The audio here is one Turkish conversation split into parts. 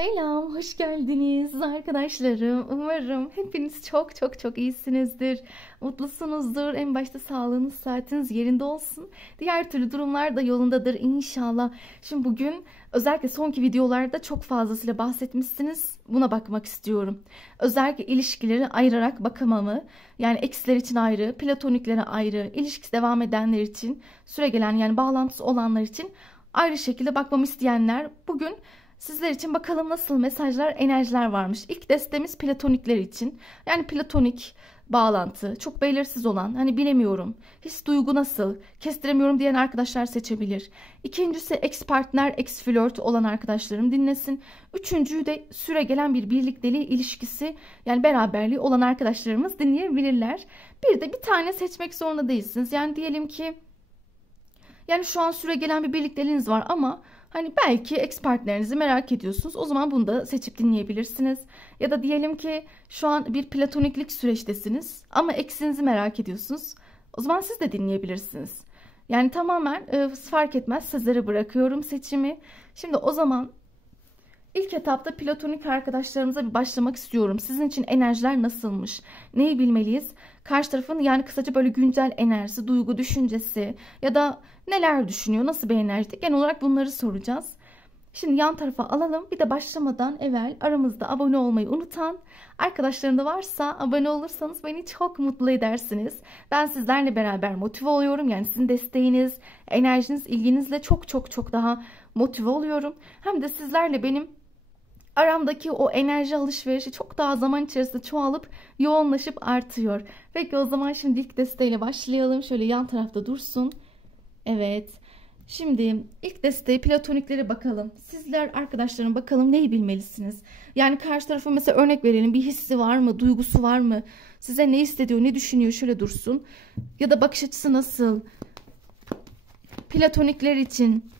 Selam, hoş geldiniz arkadaşlarım. Umarım hepiniz çok çok çok iyisinizdir. Mutlusunuzdur. En başta sağlığınız, saatiniz yerinde olsun. Diğer türlü durumlar da yolundadır inşallah. Şimdi bugün özellikle sonki videolarda çok fazlasıyla bahsetmişsiniz. Buna bakmak istiyorum. Özellikle ilişkileri ayırarak bakamamı. Yani eksiler için ayrı, platoniklere ayrı, ilişkisi devam edenler için, süregelen yani bağlantısı olanlar için ayrı şekilde bakmamı isteyenler bugün sizler için bakalım nasıl mesajlar, enerjiler varmış. İlk destemiz platonikler için. Yani platonik bağlantı, çok belirsiz olan, hani bilemiyorum, his duygu nasıl, kestiremiyorum diyen arkadaşlar seçebilir. İkincisi ex partner, ex flört olan arkadaşlarım dinlesin. Üçüncüyü de süre gelen bir birlikteliği ilişkisi, yani beraberliği olan arkadaşlarımız dinleyebilirler. Bir tane seçmek zorunda değilsiniz. Yani diyelim ki yani şu an süre gelen bir birlikteliğiniz var ama hani belki ex partnerinizi merak ediyorsunuz. O zaman bunu da seçip dinleyebilirsiniz. Ya da diyelim ki şu an bir platoniklik süreçtesiniz ama ex'inizi merak ediyorsunuz. O zaman siz de dinleyebilirsiniz. Yani tamamen fark etmez, sizlere bırakıyorum seçimi. Şimdi o zaman İlk etapta platonik arkadaşlarımıza bir başlamak istiyorum. Sizin için enerjiler nasılmış? Neyi bilmeliyiz? Karşı tarafın yani kısaca böyle güncel enerjisi, duygu, düşüncesi ya da neler düşünüyor, nasıl bir enerji? Genel olarak bunları soracağız. Şimdi yan tarafa alalım. Bir de başlamadan evvel aramızda abone olmayı unutan arkadaşlarım da varsa abone olursanız beni çok mutlu edersiniz. Ben sizlerle beraber motive oluyorum. Yani sizin desteğiniz, enerjiniz, ilginizle çok çok çok daha motive oluyorum. Hem de sizlerle benim aramdaki o enerji alışverişi çok daha zaman içerisinde çoğalıp yoğunlaşıp artıyor. Peki o zaman şimdi ilk desteğiyle başlayalım. Şöyle yan tarafta dursun. Evet. Şimdi ilk desteği platoniklere bakalım. Sizler arkadaşlarım bakalım neyi bilmelisiniz? Yani karşı tarafa mesela örnek verelim. Bir hissi var mı? Duygusu var mı? Size ne hissediyor? Ne düşünüyor? Şöyle dursun. Ya da bakış açısı nasıl? Platonikler için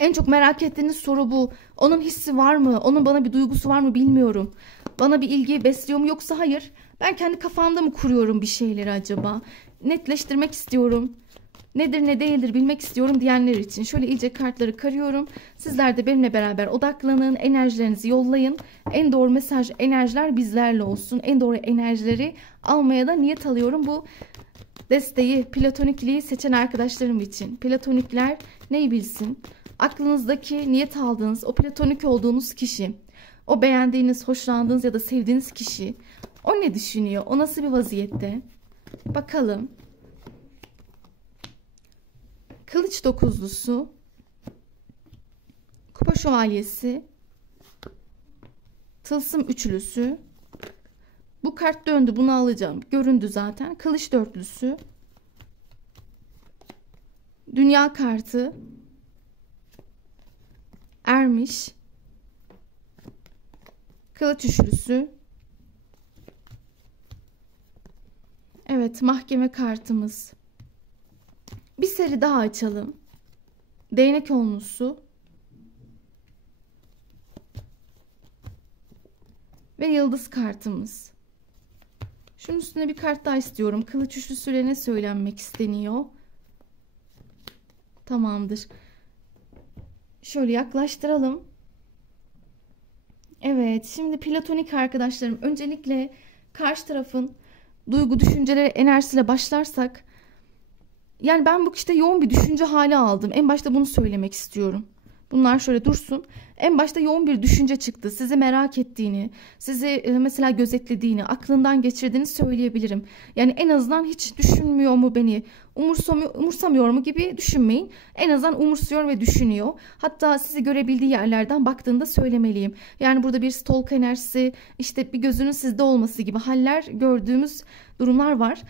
en çok merak ettiğiniz soru bu. Onun hissi var mı? Onun bana bir duygusu var mı bilmiyorum. Bana bir ilgi besliyor mu yoksa hayır. Ben kendi kafamda mı kuruyorum bir şeyleri acaba? Netleştirmek istiyorum. Nedir ne değildir bilmek istiyorum diyenler için. Şöyle iyice kartları karıyorum. Sizler de benimle beraber odaklanın. Enerjilerinizi yollayın. En doğru mesaj, enerjiler bizlerle olsun. En doğru enerjileri almaya da niyet alıyorum. Bu desteği, platonikliği seçen arkadaşlarım için. Platonikler neyi bilsin? Aklınızdaki niyet aldığınız, o platonik olduğunuz kişi, o beğendiğiniz, hoşlandığınız ya da sevdiğiniz kişi, o ne düşünüyor? O nasıl bir vaziyette? Bakalım. Kılıç dokuzlusu, kupa şövalyesi, tılsım üçlüsü. Bu kart döndü, bunu alacağım. Göründü zaten. Kılıç dörtlüsü, dünya kartı, ermiş, kılıç üçlüsü. Evet, mahkeme kartımız. Bir seri daha açalım. Değnek onlusu ve yıldız kartımız. Şunun üstüne bir kart daha istiyorum. Kılıç üçlüsüyle ne söylenmek isteniyor? Tamamdır. Şöyle yaklaştıralım. Evet, şimdi platonik arkadaşlarım, öncelikle karşı tarafın duygu, düşünceleri, enerjisiyle başlarsak, yani ben bu işte yoğun bir düşünce hali aldım. En başta bunu söylemek istiyorum. Bunlar şöyle dursun. En başta yoğun bir düşünce çıktı. Sizi merak ettiğini, sizi mesela gözetlediğini, aklından geçirdiğini söyleyebilirim. Yani en azından hiç düşünmüyor mu beni, umursamıyor mu gibi düşünmeyin. En azından umursuyor ve düşünüyor. Hatta sizi görebildiği yerlerden baktığında söylemeliyim. Yani burada bir stalk enerjisi, işte bir gözünün sizde olması gibi haller gördüğümüz durumlar var.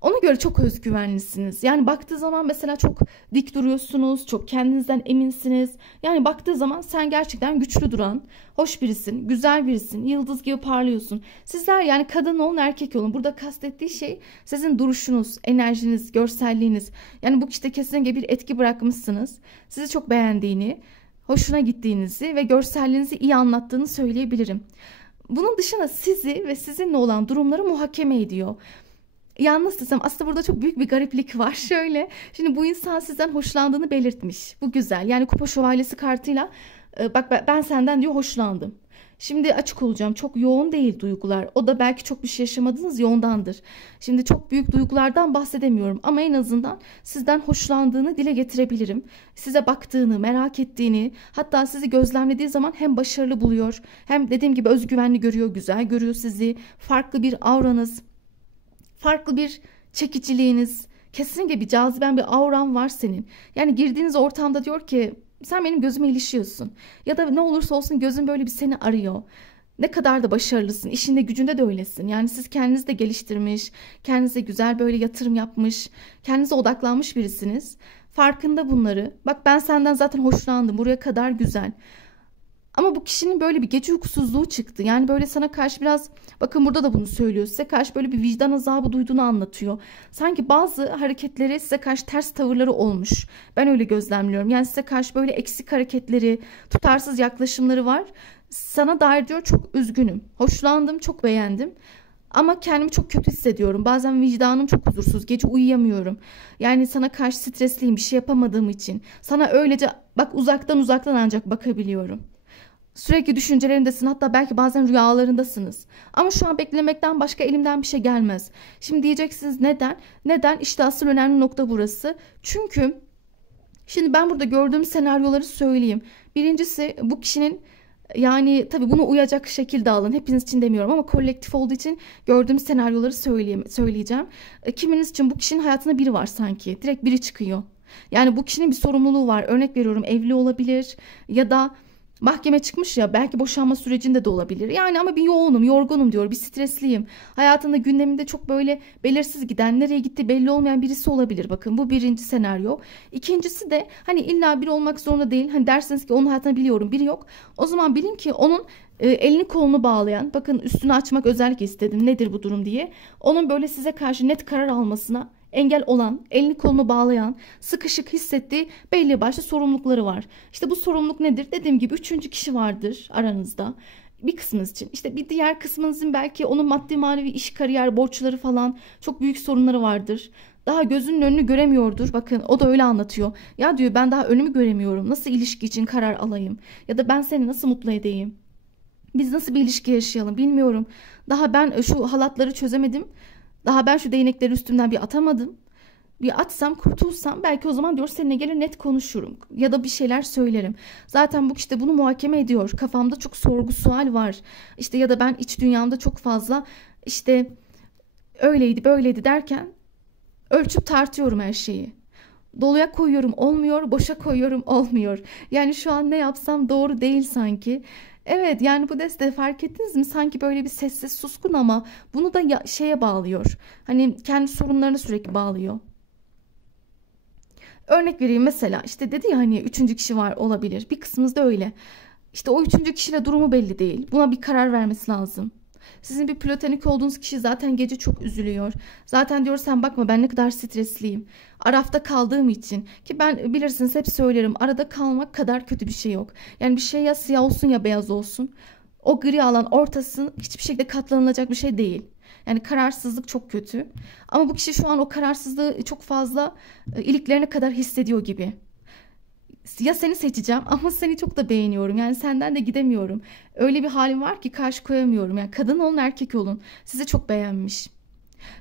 Ona göre çok özgüvenlisiniz. Yani baktığı zaman mesela çok dik duruyorsunuz, çok kendinizden eminsiniz. Yani baktığı zaman sen gerçekten güçlü duran, hoş birisin, güzel birisin, yıldız gibi parlıyorsun. Sizler yani kadın olun, erkek olun. Burada kastettiği şey sizin duruşunuz, enerjiniz, görselliğiniz. Yani bu işte kesinlikle bir etki bırakmışsınız. Sizi çok beğendiğini, hoşuna gittiğinizi ve görselliğinizi iyi anlattığını söyleyebilirim. Bunun dışında sizi ve sizinle olan durumları muhakeme ediyor. Yalnız desem aslında burada çok büyük bir gariplik var. Şöyle, şimdi bu insan sizden hoşlandığını belirtmiş. Bu güzel. Yani kupa şövalyesi kartıyla Bak ben senden diyor hoşlandım. Şimdi açık olacağım, çok yoğun değil duygular. O da belki çok bir şey yaşamadınız ya, ondandır. Şimdi çok büyük duygulardan bahsedemiyorum ama en azından sizden hoşlandığını dile getirebilirim. Size baktığını, merak ettiğini, hatta sizi gözlemlediği zaman hem başarılı buluyor, hem dediğim gibi özgüvenli görüyor, güzel görüyor sizi. Farklı bir auranız, farklı bir çekiciliğiniz, kesinlikle bir caziben bir auran var senin. Yani girdiğiniz ortamda diyor ki sen benim gözüme ilişiyorsun. Ya da ne olursa olsun gözün böyle bir seni arıyor. Ne kadar da başarılısın. İşinde gücünde de öylesin. Yani siz kendinizi de geliştirmiş, kendinize güzel böyle yatırım yapmış, kendinize odaklanmış birisiniz. Farkında bunları. Bak ben senden zaten hoşlandım. Buraya kadar güzel. Ama bu kişinin böyle bir gece uykusuzluğu çıktı. Yani böyle sana karşı biraz, bakın burada da bunu söylüyor. Size karşı böyle bir vicdan azabı duyduğunu anlatıyor. Sanki bazı hareketleri size karşı ters tavırları olmuş. Ben öyle gözlemliyorum. Yani size karşı böyle eksik hareketleri, tutarsız yaklaşımları var. Sana dair diyor çok üzgünüm. Hoşlandım, çok beğendim. Ama kendimi çok kötü hissediyorum. Bazen vicdanım çok huzursuz. Gece uyuyamıyorum. Yani sana karşı stresliyim, bir şey yapamadığım için. Sana öylece bak uzaktan ancak bakabiliyorum. Sürekli düşüncelerindesin, hatta belki bazen rüyalarındasınız. Ama şu an beklemekten başka elimden bir şey gelmez. Şimdi diyeceksiniz neden? Neden? İşte asıl önemli nokta burası. Çünkü şimdi ben burada gördüğüm senaryoları söyleyeyim. Birincisi bu kişinin, yani tabii bunu uyacak şekilde alın. Hepiniz için demiyorum ama kolektif olduğu için gördüğüm senaryoları söyleyeceğim. Kiminiz için bu kişinin hayatında biri var sanki. Direkt biri çıkıyor. Yani bu kişinin bir sorumluluğu var. Örnek veriyorum, evli olabilir ya da mahkeme çıkmış ya, belki boşanma sürecinde de olabilir. Yani ama bir yoğunum, yorgunum diyor, bir stresliyim. Hayatında gündeminde çok böyle belirsiz giden, nereye gitti belli olmayan birisi olabilir. Bakın bu birinci senaryo. İkincisi de hani illa biri olmak zorunda değil. Hani derseniz ki onun hayatını biliyorum, biri yok. O zaman bilin ki onun elini kolunu bağlayan, bakın üstünü açmak özellikle istedim nedir bu durum diye. Onun böyle size karşı net karar almasına engel olan, elini kolunu bağlayan, sıkışık hissettiği belli başlı sorumlulukları var. İşte bu sorumluluk nedir? Dediğim gibi üçüncü kişi vardır aranızda. Bir kısmınız için. İşte bir diğer kısmınızın belki onun maddi manevi iş, kariyer, borçları falan çok büyük sorunları vardır. Daha gözünün önünü göremiyordur. Bakın o da öyle anlatıyor. Ya diyor ben daha önümü göremiyorum. Nasıl ilişki için karar alayım? Ya da ben seni nasıl mutlu edeyim? Biz nasıl bir ilişki yaşayalım bilmiyorum. Daha ben şu halatları çözemedim. Daha ben şu değnekleri üstümden bir atamadım. Bir atsam, kurtulsam belki o zaman diyor seninle gelir net konuşurum. Ya da bir şeyler söylerim. Zaten bu işte bunu muhakeme ediyor. Kafamda çok sorgu sual var. İşte ya da ben iç dünyamda çok fazla işte öyleydi böyleydi derken ölçüp tartıyorum her şeyi. Doluya koyuyorum olmuyor, boşa koyuyorum olmuyor. Yani şu an ne yapsam doğru değil sanki. Evet, yani bu deste fark ettiniz mi? Sanki böyle bir sessiz suskun ama bunu da şeye bağlıyor. Hani kendi sorunlarını sürekli bağlıyor. Örnek vereyim, mesela işte dedi ya hani üçüncü kişi var olabilir. Bir kısmınız da öyle. İşte o üçüncü kişiyle durumu belli değil. Buna bir karar vermesi lazım. Sizin bir platonik olduğunuz kişi zaten gece çok üzülüyor. Zaten diyor sen bakma ben ne kadar stresliyim. Arafta kaldığım için, ki ben bilirsiniz hep söylerim, arada kalmak kadar kötü bir şey yok. Yani bir şey ya siyah olsun ya beyaz olsun. O gri alan ortası hiçbir şekilde katlanılacak bir şey değil. Yani kararsızlık çok kötü. Ama bu kişi şu an o kararsızlığı çok fazla iliklerine kadar hissediyor gibi. Ya seni seçeceğim ama seni çok da beğeniyorum. Yani senden de gidemiyorum. Öyle bir halim var ki karşı koyamıyorum. Yani kadın olun erkek olun. Sizi çok beğenmiş.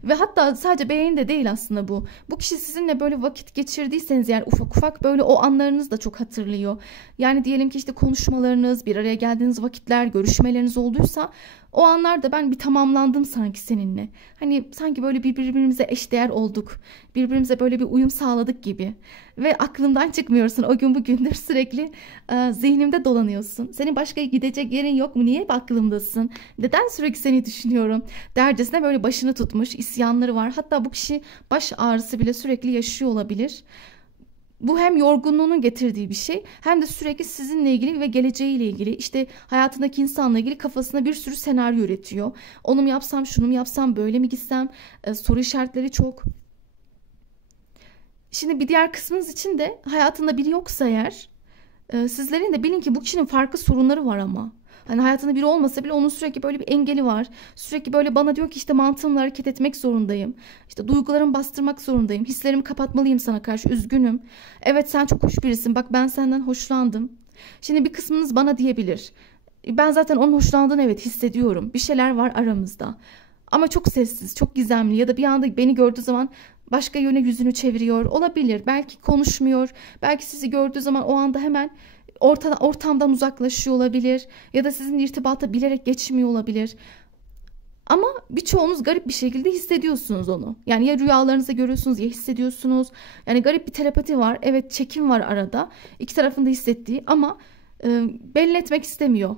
Ve hatta sadece beğeni de değil aslında bu. Bu kişi sizinle böyle vakit geçirdiyseniz yani ufak ufak böyle o anlarınızı da çok hatırlıyor. Yani diyelim ki işte konuşmalarınız, bir araya geldiğiniz vakitler, görüşmeleriniz olduysa o anlarda ben bir tamamlandım sanki seninle. Hani sanki böyle birbirimize eşdeğer olduk. Birbirimize böyle bir uyum sağladık gibi. Ve aklımdan çıkmıyorsun. O gün bugündür sürekli zihnimde dolanıyorsun. Senin başka gidecek yerin yok mu? Niye hep aklımdasın? Neden sürekli seni düşünüyorum? Dercesine böyle başını tutmuş, isyanları var. Hatta bu kişi baş ağrısı bile sürekli yaşıyor olabilir. Bu hem yorgunluğunun getirdiği bir şey hem de sürekli sizinle ilgili ve geleceğiyle ilgili, işte hayatındaki insanla ilgili kafasında bir sürü senaryo üretiyor. Onu mu yapsam, şunu mu yapsam, böyle mi gitsem, soru işaretleri çok. Şimdi bir diğer kısmınız için de hayatında biri yoksa eğer, sizlerin de bilin ki bu kişinin farklı sorunları var ama. Hani hayatında biri olmasa bile onun sürekli böyle bir engeli var. Sürekli böyle bana diyor ki işte mantığımla hareket etmek zorundayım. İşte duygularımı bastırmak zorundayım. Hislerimi kapatmalıyım sana karşı, üzgünüm. Evet sen çok hoş birisin. Bak ben senden hoşlandım. Şimdi bir kısmınız bana diyebilir. Ben zaten onun hoşlandığını evet hissediyorum. Bir şeyler var aramızda. Ama çok sessiz, çok gizemli ya da bir anda beni gördüğü zaman başka yöne yüzünü çeviriyor olabilir. Belki konuşmuyor. Belki sizi gördüğü zaman o anda hemen ortamdan uzaklaşıyor olabilir. Ya da sizin irtibata bilerek geçmiyor olabilir. Ama birçoğunuz garip bir şekilde hissediyorsunuz onu. Yani ya rüyalarınızda görüyorsunuz ya hissediyorsunuz. Yani garip bir telepati var. Evet, çekim var arada. İki tarafın da hissettiği ama belli etmek istemiyor.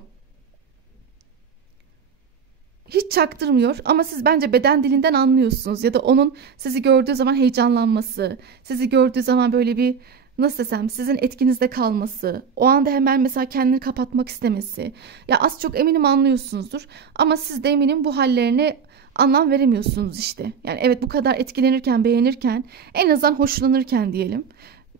Hiç çaktırmıyor ama siz bence beden dilinden anlıyorsunuz. Ya da onun sizi gördüğü zaman heyecanlanması, sizi gördüğü zaman böyle bir, nasıl desem, sizin etkinizde kalması, o anda hemen mesela kendini kapatmak istemesi. Ya az çok eminim anlıyorsunuzdur ama siz de eminim bu hallerine anlam veremiyorsunuz işte. Yani evet, bu kadar etkilenirken, beğenirken, en azından hoşlanırken diyelim.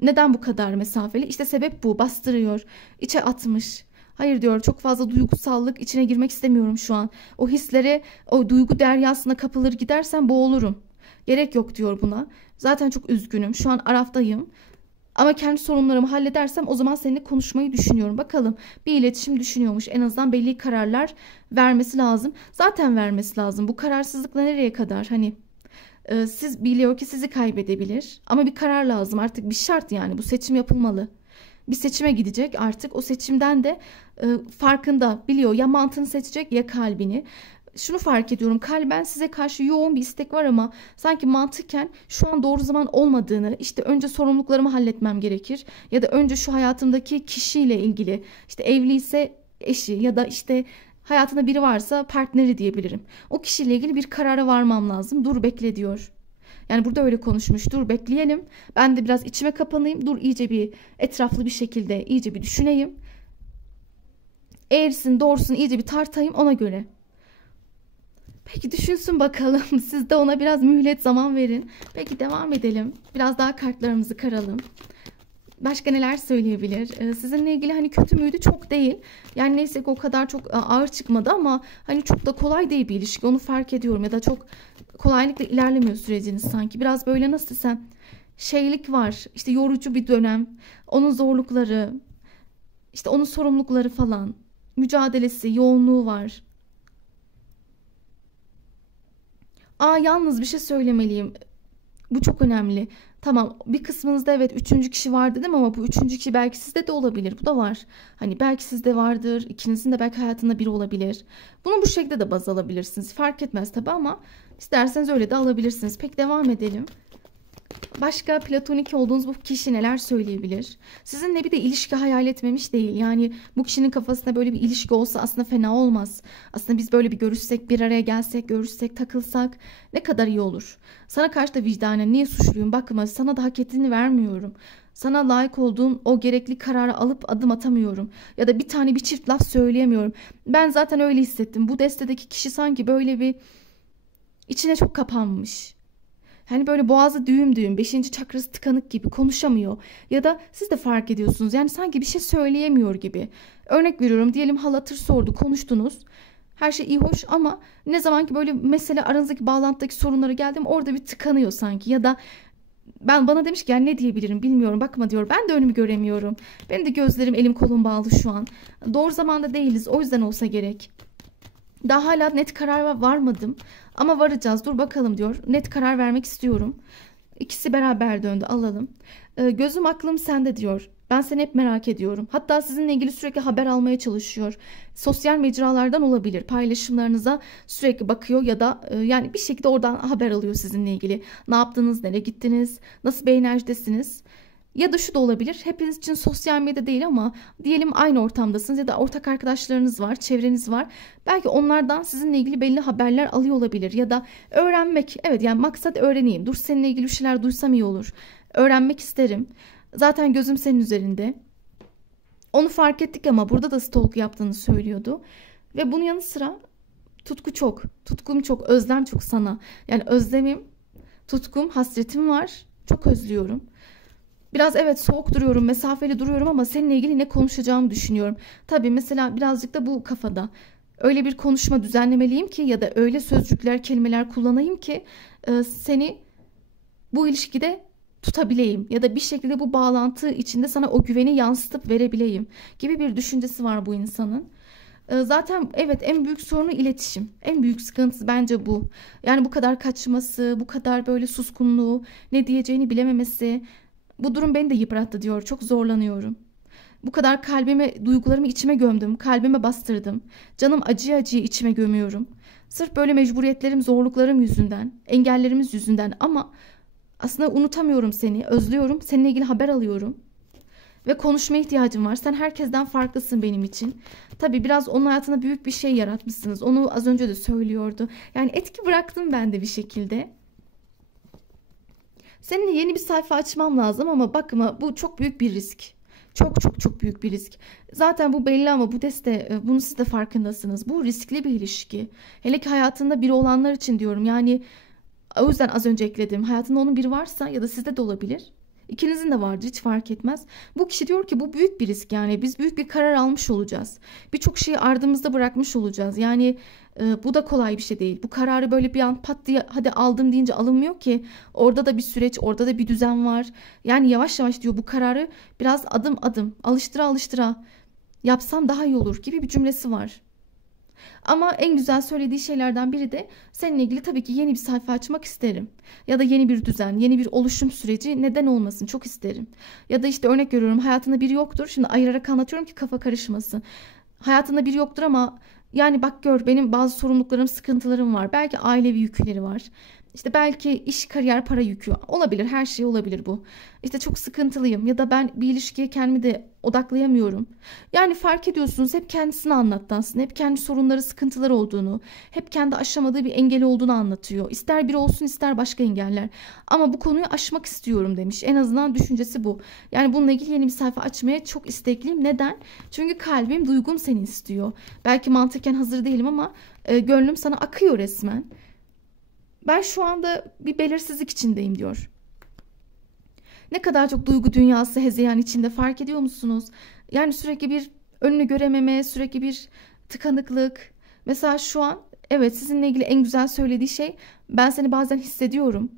Neden bu kadar mesafeli? İşte sebep bu, bastırıyor, içe atmış. Hayır diyor, çok fazla duygusallık içine girmek istemiyorum şu an. O hislere, o duygu deryasına kapılır gidersem boğulurum. Gerek yok diyor buna. Zaten çok üzgünüm. Şu an Araf'tayım. Ama kendi sorunlarımı halledersem o zaman seninle konuşmayı düşünüyorum. Bakalım, bir iletişim düşünüyormuş. En azından belli kararlar vermesi lazım. Zaten vermesi lazım. Bu kararsızlıkla nereye kadar? Hani siz biliyor ki sizi kaybedebilir. Ama bir karar lazım. Artık bir şart yani. Bu seçim yapılmalı. Bir seçime gidecek artık. O seçimden de farkında, biliyor. Ya mantığını seçecek ya kalbini. Şunu fark ediyorum, kalben size karşı yoğun bir istek var ama sanki mantıken şu an doğru zaman olmadığını, işte önce sorumluluklarımı halletmem gerekir ya da önce şu hayatımdaki kişiyle ilgili, işte evliyse eşi ya da işte hayatında biri varsa partneri diyebilirim. O kişiyle ilgili bir karara varmam lazım. Dur bekle diyor. Yani burada öyle konuşmuş. Dur bekleyelim. Ben de biraz içime kapanayım. Dur iyice bir etraflı bir şekilde iyice bir düşüneyim. Eğrisin doğrusun iyice bir tartayım, ona göre. Peki düşünsün bakalım. Siz de ona biraz mühlet, zaman verin. Peki devam edelim. Biraz daha kartlarımızı karalım. Başka neler söyleyebilir? Sizinle ilgili hani kötü müydü? Çok değil. Yani neyse ki o kadar çok ağır çıkmadı ama hani çok da kolay değil bir ilişki. Onu fark ediyorum ya da çok kolaylıkla ilerlemiyor süreciniz sanki. Biraz böyle, nasıl desem, şeylik var. İşte yorucu bir dönem. Onun zorlukları, işte onun sorumlulukları falan. Mücadelesi, yoğunluğu var. Yalnız bir şey söylemeliyim. Bu çok önemli. Tamam, bir kısmınızda evet üçüncü kişi var dedim ama bu üçüncü kişi belki sizde de olabilir. Bu da var. Hani belki sizde vardır. İkinizin de belki hayatında biri olabilir. Bunu bu şekilde de baz alabilirsiniz. Fark etmez tabii ama isterseniz öyle de alabilirsiniz. Peki devam edelim. Başka platonik olduğunuz bu kişi neler söyleyebilir? Sizinle bir de ilişki hayal etmemiş değil. Yani bu kişinin kafasında böyle bir ilişki olsa aslında fena olmaz. Aslında biz böyle bir görüşsek, bir araya gelsek, görüşsek, takılsak ne kadar iyi olur. Sana karşı da vicdanen niye suçluyum? Bakma, sana da hak ettiğini vermiyorum. Sana layık olduğun o gerekli kararı alıp adım atamıyorum. Ya da bir çift laf söyleyemiyorum. Ben zaten öyle hissettim. Bu destedeki kişi sanki böyle bir içine çok kapanmış. Hani böyle boğazı düğüm düğüm, beşinci çakrası tıkanık gibi konuşamıyor. Ya da siz de fark ediyorsunuz. Yani sanki bir şey söyleyemiyor gibi. Örnek veriyorum, diyelim hal hatır sordu, konuştunuz. Her şey iyi hoş ama ne zaman ki böyle mesele, aranızdaki bağlantıdaki sorunlara geldim, orada bir tıkanıyor sanki. Ya da bana demiş ki yani ne diyebilirim bilmiyorum, bakma diyor. Ben de önümü göremiyorum. Benim de gözlerim, elim kolum bağlı şu an. Doğru zamanda değiliz, o yüzden olsa gerek. Daha hala net karar varmadım ama varacağız, dur bakalım diyor. Net karar vermek istiyorum. İkisi beraber döndü, alalım. Gözüm aklım sende diyor. Ben seni hep merak ediyorum. Hatta sizinle ilgili sürekli haber almaya çalışıyor. Sosyal mecralardan olabilir. Paylaşımlarınıza sürekli bakıyor ya da yani bir şekilde oradan haber alıyor sizinle ilgili. Ne yaptınız, nereye gittiniz, nasıl bir enerjidesiniz? Ya da şu da olabilir. Hepiniz için sosyal medya değil ama diyelim aynı ortamdasınız ya da ortak arkadaşlarınız var, çevreniz var. Belki onlardan sizinle ilgili belli haberler alıyor olabilir ya da öğrenmek. Evet, yani maksat öğreneyim. Dur, seninle ilgili bir şeyler duysam iyi olur. Öğrenmek isterim. Zaten gözüm senin üzerinde. Onu fark ettik ama burada da stalk yaptığını söylüyordu. Ve bunun yanı sıra tutku çok. Tutkum çok, özlem çok sana. Yani özlemim, tutkum, hasretim var. Çok özlüyorum. Biraz evet soğuk duruyorum, mesafeli duruyorum ama seninle ilgili ne konuşacağımı düşünüyorum. Tabii mesela birazcık da bu kafada. Öyle bir konuşma düzenlemeliyim ki ya da öyle sözcükler, kelimeler kullanayım ki seni bu ilişkide tutabileyim ya da bir şekilde bu bağlantı içinde sana o güveni yansıtıp verebileyim gibi bir düşüncesi var bu insanın. Zaten evet, en büyük sorunu iletişim. En büyük sıkıntısı bence bu. Yani bu kadar kaçması, bu kadar böyle suskunluğu, ne diyeceğini bilememesi. Bu durum beni de yıprattı diyor. Çok zorlanıyorum. Bu kadar kalbime, duygularımı içime gömdüm. Kalbime bastırdım. Canım acıya acıya içime gömüyorum. Sırf böyle mecburiyetlerim, zorluklarım yüzünden, engellerimiz yüzünden, ama aslında unutamıyorum seni, özlüyorum. Seninle ilgili haber alıyorum. Ve konuşmaya ihtiyacım var. Sen herkesten farklısın benim için. Tabii biraz onun hayatına büyük bir şey yaratmışsınız. Onu az önce de söylüyordu. Yani etki bıraktım ben de bir şekilde. Seninle yeni bir sayfa açmam lazım ama bakma, bu çok büyük bir risk. Çok çok çok büyük bir risk. Zaten bu belli ama bu deste, bunu siz de farkındasınız. Bu riskli bir ilişki. Hele ki hayatında biri olanlar için diyorum. Yani o yüzden az önce ekledim. Hayatında onun biri varsa ya da sizde de olabilir. İkinizin de vardır, hiç fark etmez. Bu kişi diyor ki bu büyük bir risk, yani biz büyük bir karar almış olacağız. Birçok şeyi ardımızda bırakmış olacağız. Yani bu da kolay bir şey değil. Bu kararı böyle bir an pat diye hadi aldım deyince alınmıyor ki. Orada da bir süreç, orada da bir düzen var. Yani yavaş yavaş diyor, bu kararı biraz adım adım, alıştıra alıştıra yapsam daha iyi olur gibi bir cümlesi var. Ama en güzel söylediği şeylerden biri de seninle ilgili tabii ki yeni bir sayfa açmak isterim. Ya da yeni bir düzen, yeni bir oluşum süreci, neden olmasın, çok isterim. Ya da işte örnek veriyorum, hayatında biri yoktur. Şimdi ayırarak anlatıyorum ki kafa karışmasın. Hayatında biri yoktur ama yani bak gör, benim bazı sorumluluklarım, sıkıntılarım var. Belki ailevi yükleri var. İşte belki iş, kariyer, para yükü olabilir. Her şey olabilir bu. İşte çok sıkıntılıyım ya da ben bir ilişkiye kendimi de odaklayamıyorum. Yani fark ediyorsunuz, hep kendisini anlattı aslında. Hep kendi sorunları, sıkıntıları olduğunu, hep kendi aşamadığı bir engeli olduğunu anlatıyor. İster biri olsun, ister başka engeller. Ama bu konuyu aşmak istiyorum demiş. En azından düşüncesi bu. Yani bununla ilgili yeni bir sayfa açmaya çok istekliyim. Neden? Çünkü kalbim, duygum seni istiyor. Belki mantıken hazır değilim ama gönlüm sana akıyor resmen. Ben şu anda bir belirsizlik içindeyim diyor. Ne kadar çok duygu dünyası, hezeyan içinde, fark ediyor musunuz? Yani sürekli bir önünü görememe, sürekli bir tıkanıklık. Mesela şu an evet, sizinle ilgili en güzel söylediği şey, ben seni bazen hissediyorum.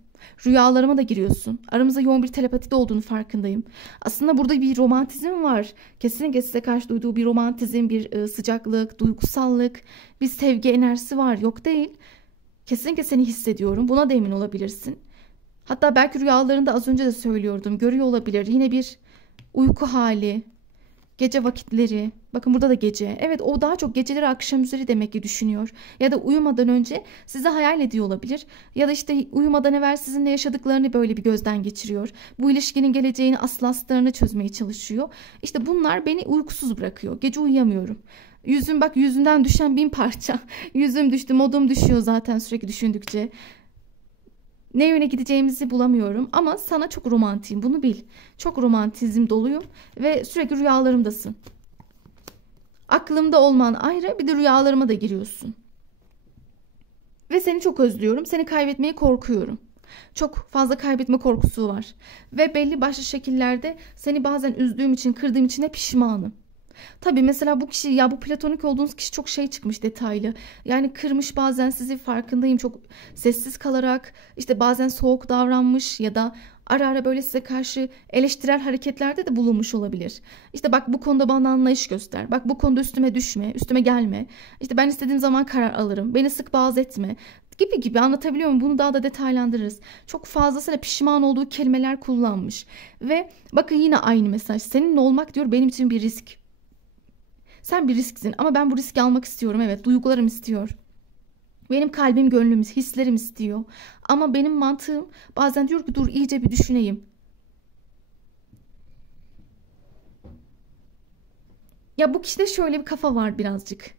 Rüyalarıma da giriyorsun. Aramızda yoğun bir telepati de olduğunu farkındayım. Aslında burada bir romantizm var. Kesinlikle size karşı duyduğu bir romantizm, bir sıcaklık, duygusallık, bir sevgi enerjisi var. Yok değil. Kesinlikle seni hissediyorum. Buna da emin olabilirsin. Hatta belki rüyalarında az önce de söylüyordum, görüyor olabilir. Yine bir uyku hali, gece vakitleri. Bakın burada da gece. Evet, o daha çok geceleri, akşam üzeri demek ki düşünüyor. Ya da uyumadan önce sizi hayal ediyor olabilir. Ya da işte uyumadan evvel sizinle yaşadıklarını böyle bir gözden geçiriyor. Bu ilişkinin geleceğini, aslı çözmeye çalışıyor. İşte bunlar beni uykusuz bırakıyor. Gece uyuyamıyorum. Yüzüm, bak yüzünden düşen 1000 parça. Yüzüm düştü, modum düşüyor zaten sürekli düşündükçe. Ne yöne gideceğimizi bulamıyorum ama sana çok romantiyim, bunu bil. Çok romantizm doluyum ve sürekli rüyalarımdasın. Aklımda olman ayrı, bir de rüyalarıma da giriyorsun. Ve seni çok özlüyorum, seni kaybetmeye korkuyorum. Çok fazla kaybetme korkusu var. Ve belli başlı şekillerde seni bazen üzdüğüm için, kırdığım için de pişmanım. Tabii mesela bu kişi, ya bu platonik olduğunuz kişi çok şey çıkmış, detaylı. Yani kırmış bazen sizi, farkındayım, çok sessiz kalarak, işte bazen soğuk davranmış ya da ara ara böyle size karşı eleştirel hareketlerde de bulunmuş olabilir. İşte bak bu konuda bana anlayış göster. Bak bu konuda üstüme düşme, üstüme gelme. İşte ben istediğim zaman karar alırım. Beni sık boğaz etme. Gibi gibi, anlatabiliyor muyum? Bunu daha da detaylandırırız. Çok fazlasıyla pişman olduğu kelimeler kullanmış. Ve bakın yine aynı mesaj. Seninle olmak diyor benim için bir risk. Sen bir risksin ama ben bu riski almak istiyorum. Evet, duygularım istiyor. Benim kalbim, gönlüm, hislerim istiyor. Ama benim mantığım bazen diyor ki dur iyice bir düşüneyim. Ya bu kişide şöyle bir kafa var birazcık.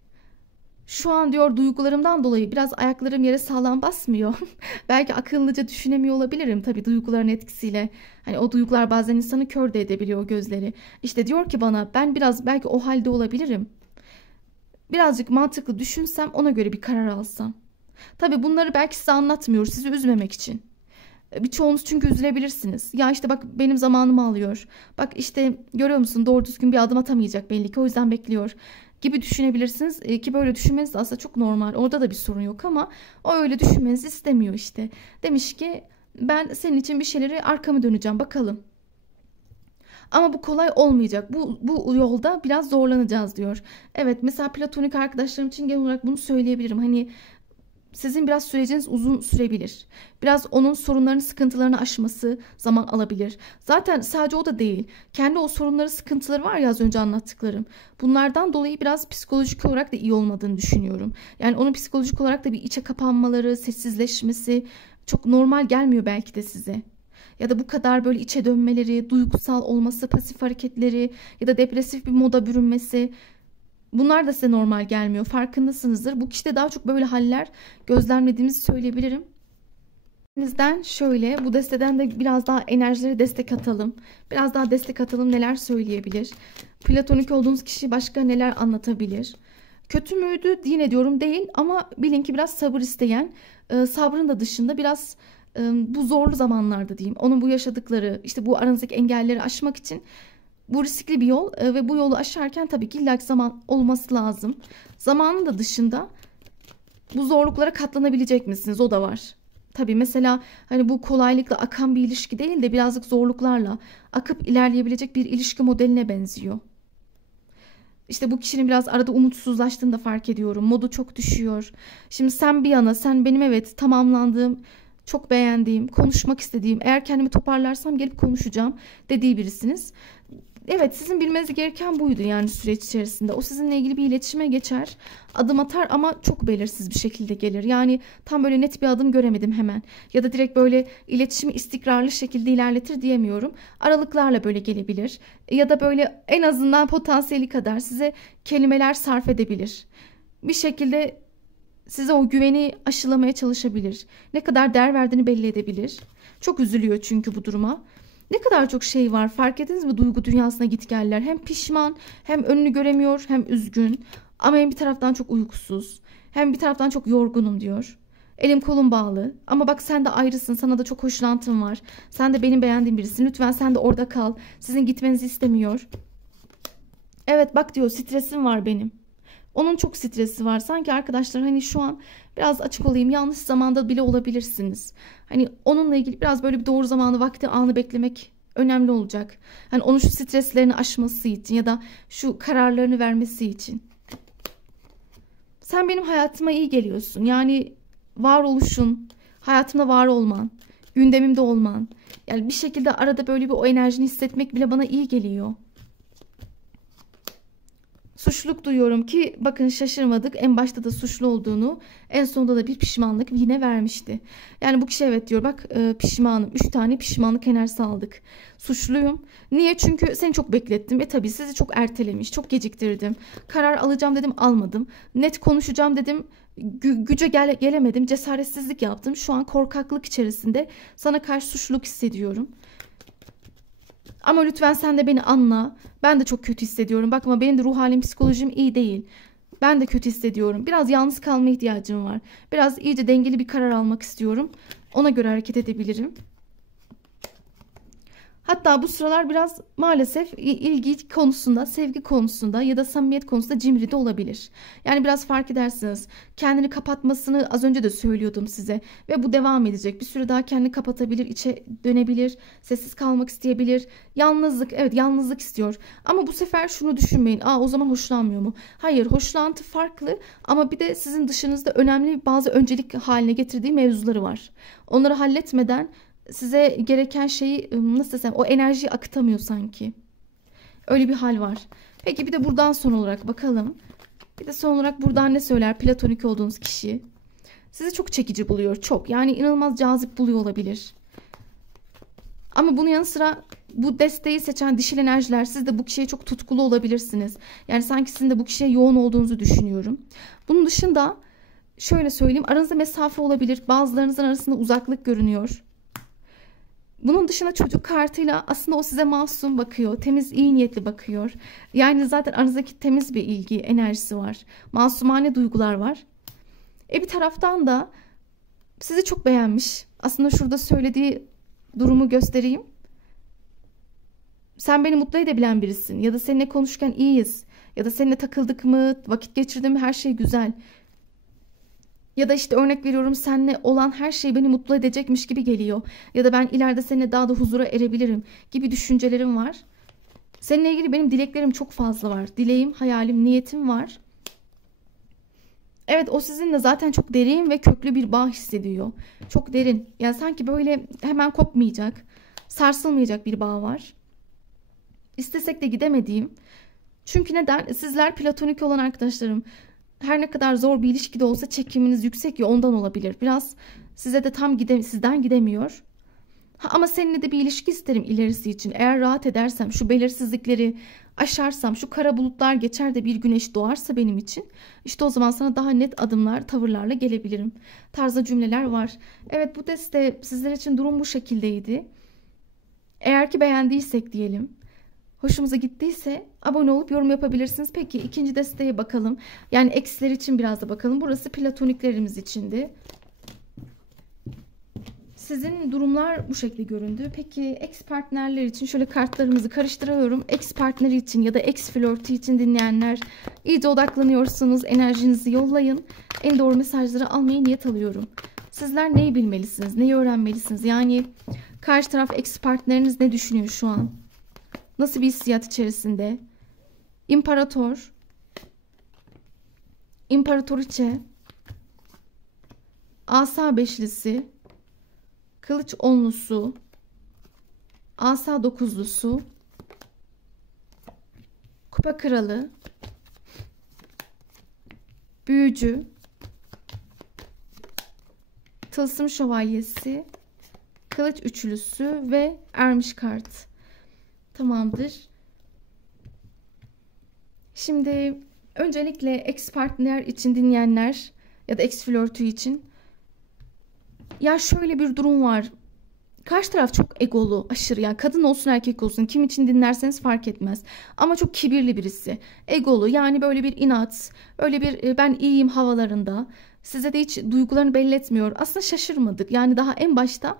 Şu an diyor duygularımdan dolayı biraz ayaklarım yere sağlam basmıyor. Belki akıllıca düşünemiyor olabilirim tabii, duyguların etkisiyle. Hani o duygular bazen insanı kör de edebiliyor, gözleri. İşte diyor ki bana, ben biraz belki o halde olabilirim. Birazcık mantıklı düşünsem, ona göre bir karar alsam. Tabii bunları belki size anlatmıyor, sizi üzmemek için. Birçoğunuz çünkü üzülebilirsiniz. Ya işte bak benim zamanımı alıyor. Bak işte görüyor musun, doğru düzgün bir adım atamayacak belli ki, o yüzden bekliyor gibi düşünebilirsiniz. Ki böyle düşünmeniz de aslında çok normal. Orada da bir sorun yok ama o öyle düşünmenizi istemiyor işte. Demiş ki Ben senin için bir şeyleri arkamı döneceğim bakalım. Ama bu kolay olmayacak. Bu yolda biraz zorlanacağız diyor. Evet, mesela platonik arkadaşlarım için genel olarak bunu söyleyebilirim. Hani sizin biraz süreciniz uzun sürebilir. Biraz onun sorunlarını, sıkıntılarını aşması zaman alabilir. Zaten sadece o da değil. Kendi o sorunları, sıkıntıları var ya az önce anlattıklarım. Bunlardan dolayı biraz psikolojik olarak da iyi olmadığını düşünüyorum. Yani onun psikolojik olarak da bir içe kapanmaları, sessizleşmesi çok normal gelmiyor belki de size. Ya da bu kadar böyle içe dönmeleri, duygusal olması, pasif hareketleri ya da depresif bir moda bürünmesi, bunlar da size normal gelmiyor. Farkındasınızdır. Bu kişide daha çok böyle haller gözlemlediğimizi söyleyebilirim. Bizden şöyle, bu desteden de biraz daha enerjilere destek atalım. Biraz daha destek atalım, neler söyleyebilir? Platonik olduğunuz kişi başka neler anlatabilir? Kötü müydü? Yine diyorum değil, ama bilin ki biraz sabır isteyen, sabrın da dışında biraz bu zorlu zamanlarda diyeyim. Onun bu yaşadıkları, işte bu aranızdaki engelleri aşmak için bu riskli bir yol ve bu yolu aşarken tabii ki illaki zaman olması lazım. Zamanın da dışında bu zorluklara katlanabilecek misiniz? O da var. Tabii mesela hani bu kolaylıkla akan bir ilişki değil de birazcık zorluklarla akıp ilerleyebilecek bir ilişki modeline benziyor. İşte bu kişinin biraz arada umutsuzlaştığını da fark ediyorum. Modu çok düşüyor. Şimdi sen bir yana, sen benim evet tamamlandığım, çok beğendiğim, konuşmak istediğim, eğer kendimi toparlarsam gelip konuşacağım dediği birisiniz. Evet, sizin bilmeniz gereken buydu yani süreç içerisinde. O sizinle ilgili bir iletişime geçer, adım atar ama çok belirsiz bir şekilde gelir. Yani tam böyle net bir adım göremedim hemen. Ya da direkt böyle iletişimi istikrarlı şekilde ilerletir diyemiyorum. Aralıklarla böyle gelebilir. Ya da böyle en azından potansiyeli kadar size kelimeler sarf edebilir. Bir şekilde size o güveni aşılamaya çalışabilir. Ne kadar değer verdiğini belli edebilir. Çok üzülüyor çünkü bu duruma. Ne kadar çok şey var, fark ettiniz mi duygu dünyasına gitgeller? Hem pişman, hem önünü göremiyor, hem üzgün. Ama hem bir taraftan çok uykusuz, hem bir taraftan çok yorgunum diyor. Elim kolum bağlı ama bak sen de ayrısın, sana da çok hoşlantım var. Sen de benim beğendiğim birisin, lütfen sen de orada kal. Sizin gitmenizi istemiyor. Evet bak diyor, stresim var benim. Onun çok stresi var. Sanki arkadaşlar hani şu an biraz açık olayım, yanlış zamanda bile olabilirsiniz. Hani onunla ilgili biraz böyle bir doğru zamanı, vakti, anı beklemek önemli olacak. Hani onun şu streslerini aşması için ya da şu kararlarını vermesi için. Sen benim hayatıma iyi geliyorsun. Yani varoluşun, hayatımda var olman, gündemimde olman. Yani bir şekilde arada böyle bir o enerjini hissetmek bile bana iyi geliyor. Suçluluk duyuyorum ki bakın şaşırmadık. En başta da suçlu olduğunu, en sonunda da bir pişmanlık yine vermişti. Yani bu kişi evet diyor, bak pişmanım. 3 tane pişmanlık enerjisi aldık. Suçluyum. Niye? Çünkü seni çok beklettim. Tabii sizi çok ertelemiş, çok geciktirdim. Karar alacağım dedim, almadım. Net konuşacağım dedim, güce gelemedim. Cesaretsizlik yaptım. Şu an korkaklık içerisinde sana karşı suçluluk hissediyorum. Ama lütfen sen de beni anla. Ben de çok kötü hissediyorum. Bakma, benim de ruh halim, psikolojim iyi değil. Ben de kötü hissediyorum. Biraz yalnız kalma ihtiyacım var. Biraz iyice dengeli bir karar almak istiyorum. Ona göre hareket edebilirim. Hatta bu sıralar biraz maalesef ilgi konusunda, sevgi konusunda ya da samimiyet konusunda cimri de olabilir. Yani biraz fark edersiniz. Kendini kapatmasını az önce de söylüyordum size. Ve bu devam edecek. Bir süre daha kendini kapatabilir, içe dönebilir, sessiz kalmak isteyebilir. Yalnızlık, evet yalnızlık istiyor. Ama bu sefer şunu düşünmeyin. O zaman hoşlanmıyor mu? Hayır, hoşlantı farklı ama bir de sizin dışınızda önemli bazı öncelik haline getirdiği mevzuları var. Onları halletmeden size gereken şeyi, nasıl desem, o enerjiyi akıtamıyor sanki. Öyle bir hal var. Peki bir de buradan son olarak bakalım. Bir de son olarak buradan ne söyler platonik olduğunuz kişi? Sizi çok çekici buluyor. Çok. Yani inanılmaz cazip buluyor olabilir. Ama bunun yanı sıra bu desteği seçen dişil enerjiler, siz de bu kişiye çok tutkulu olabilirsiniz. Yani sanki sizin de bu kişiye yoğun olduğunuzu düşünüyorum. Bunun dışında şöyle söyleyeyim. Aranızda mesafe olabilir. Bazılarınızın arasında uzaklık görünüyor. Bunun dışında çocuk kartıyla aslında o size masum bakıyor. Temiz, iyi niyetli bakıyor. Yani zaten aranızdaki temiz bir ilgi, enerjisi var. Masumane duygular var. Bir taraftan da sizi çok beğenmiş. Aslında şurada söylediği durumu göstereyim. Sen beni mutlu edebilen birisin. Ya da seninle konuşurken iyiyiz. Ya da seninle takıldık mı, vakit geçirdim mi, her şey güzel. Ya da işte örnek veriyorum, seninle olan her şey beni mutlu edecekmiş gibi geliyor. Ya da ben ileride seninle daha da huzura erebilirim gibi düşüncelerim var. Seninle ilgili benim dileklerim çok fazla var. Dileğim, hayalim, niyetim var. Evet, o sizinle zaten çok derin ve köklü bir bağ hissediyor. Çok derin. Yani sanki böyle hemen kopmayacak, sarsılmayacak bir bağ var. İstesek de gidemediğim. Çünkü neden? Sizler platonik olan arkadaşlarım. Her ne kadar zor bir ilişkide olsa çekiminiz yüksek ya, ondan olabilir. Biraz size de tam sizden gidemiyor. Ama seninle de bir ilişki isterim ilerisi için. Eğer rahat edersem, şu belirsizlikleri aşarsam, şu kara bulutlar geçer de bir güneş doğarsa benim için, işte o zaman sana daha net adımlar, tavırlarla gelebilirim. Tarzda cümleler var. Evet, bu deste sizler için durum bu şekildeydi. Eğer ki beğendiysek diyelim, hoşumuza gittiyse abone olup yorum yapabilirsiniz. Peki ikinci desteğe bakalım. Yani eksiler için biraz da bakalım. Burası platoniklerimiz içindi. Sizin durumlar bu şekilde göründü. Peki ex partnerler için şöyle kartlarımızı karıştırıyorum. Ex partneri için ya da ex flörtü için dinleyenler, iyice odaklanıyorsunuz. Enerjinizi yollayın. En doğru mesajları almaya niyet alıyorum. Sizler neyi bilmelisiniz? Neyi öğrenmelisiniz? Yani karşı taraf, ex partneriniz ne düşünüyor şu an? Nasıl bir hissiyat içerisinde? İmparator, İmparatoriçe, Asa beşlisi, Kılıç onlusu, Asa dokuzlusu, Kupa kralı, Büyücü, Tılsım şövalyesi, Kılıç üçlüsü ve Ermiş kart. Tamamdır. Şimdi öncelikle ex partner için dinleyenler ya da ex flörtü için, ya şöyle bir durum var. Karşı taraf çok egolu, aşırı, yani kadın olsun erkek olsun, kim için dinlerseniz fark etmez. Ama çok kibirli birisi. Egolu, yani böyle bir inat, öyle bir ben iyiyim havalarında. Size de hiç duygularını belli etmiyor. Aslında şaşırmadık. Yani daha en başta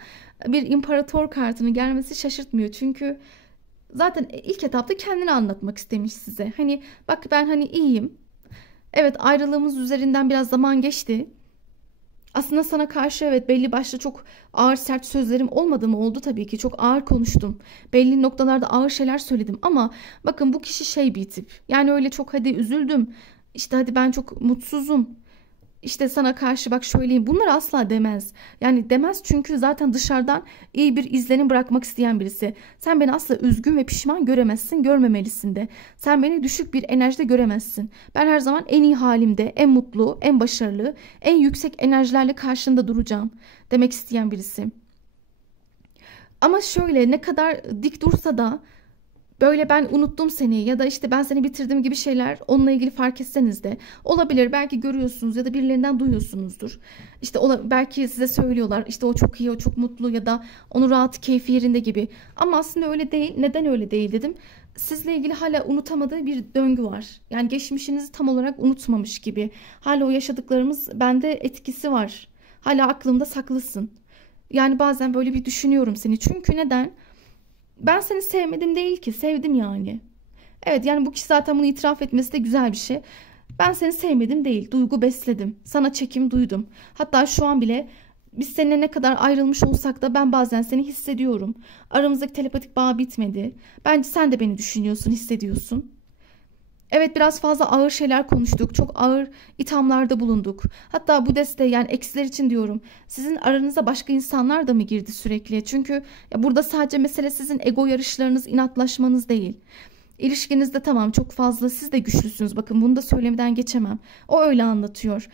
bir imparator kartının gelmesi şaşırtmıyor. Çünkü zaten ilk etapta kendini anlatmak istemiş size. Hani bak, ben hani iyiyim. Evet, ayrılığımız üzerinden biraz zaman geçti. Aslında sana karşı evet belli başlı çok ağır sert sözlerim olmadı mı? Oldu tabii ki. Çok ağır konuştum. Belli noktalarda ağır şeyler söyledim ama bakın, bu kişi şey bir tip. Yani öyle çok hadi üzüldüm, İşte hadi ben çok mutsuzum, İşte sana karşı bak şöyleyim. Bunları asla demez. Yani demez, çünkü zaten dışarıdan iyi bir izlenim bırakmak isteyen birisi. Sen beni asla üzgün ve pişman göremezsin, görmemelisin de. Sen beni düşük bir enerjide göremezsin. Ben her zaman en iyi halimde, en mutlu, en başarılı, en yüksek enerjilerle karşında duracağım demek isteyen birisi. Ama şöyle, ne kadar dik dursa da, böyle ben unuttum seni ya da işte ben seni bitirdim gibi şeyler onunla ilgili fark etseniz de olabilir. Belki görüyorsunuz ya da birilerinden duyuyorsunuzdur. İşte belki size söylüyorlar, işte o çok iyi, o çok mutlu ya da onu rahat, keyfi yerinde gibi. Ama aslında öyle değil. Neden öyle değil dedim. Sizle ilgili hala unutamadığı bir döngü var. Yani geçmişinizi tam olarak unutmamış gibi. Hala o yaşadıklarımız bende etkisi var. Hala aklımda saklısın. Yani bazen böyle bir düşünüyorum seni. Çünkü neden? Ben seni sevmedim değil ki, sevdim yani. Evet, yani bu kişi zaten bunu itiraf etmesi de güzel bir şey. Ben seni sevmedim değil, duygu besledim. Sana çekim duydum. Hatta şu an bile biz seninle ne kadar ayrılmış olsak da ben bazen seni hissediyorum. Aramızdaki telepatik bağ bitmedi. Bence sen de beni düşünüyorsun, hissediyorsun. Evet, biraz fazla ağır şeyler konuştuk. Çok ağır ithamlarda bulunduk. Hatta bu desteği, yani eksiler için diyorum, sizin aranıza başka insanlar da mı girdi sürekli? Çünkü ya burada sadece mesele sizin ego yarışlarınız, inatlaşmanız değil. İlişkinizde tamam, çok fazla siz de güçlüsünüz. Bakın, bunu da söylemeden geçemem. O öyle anlatıyor.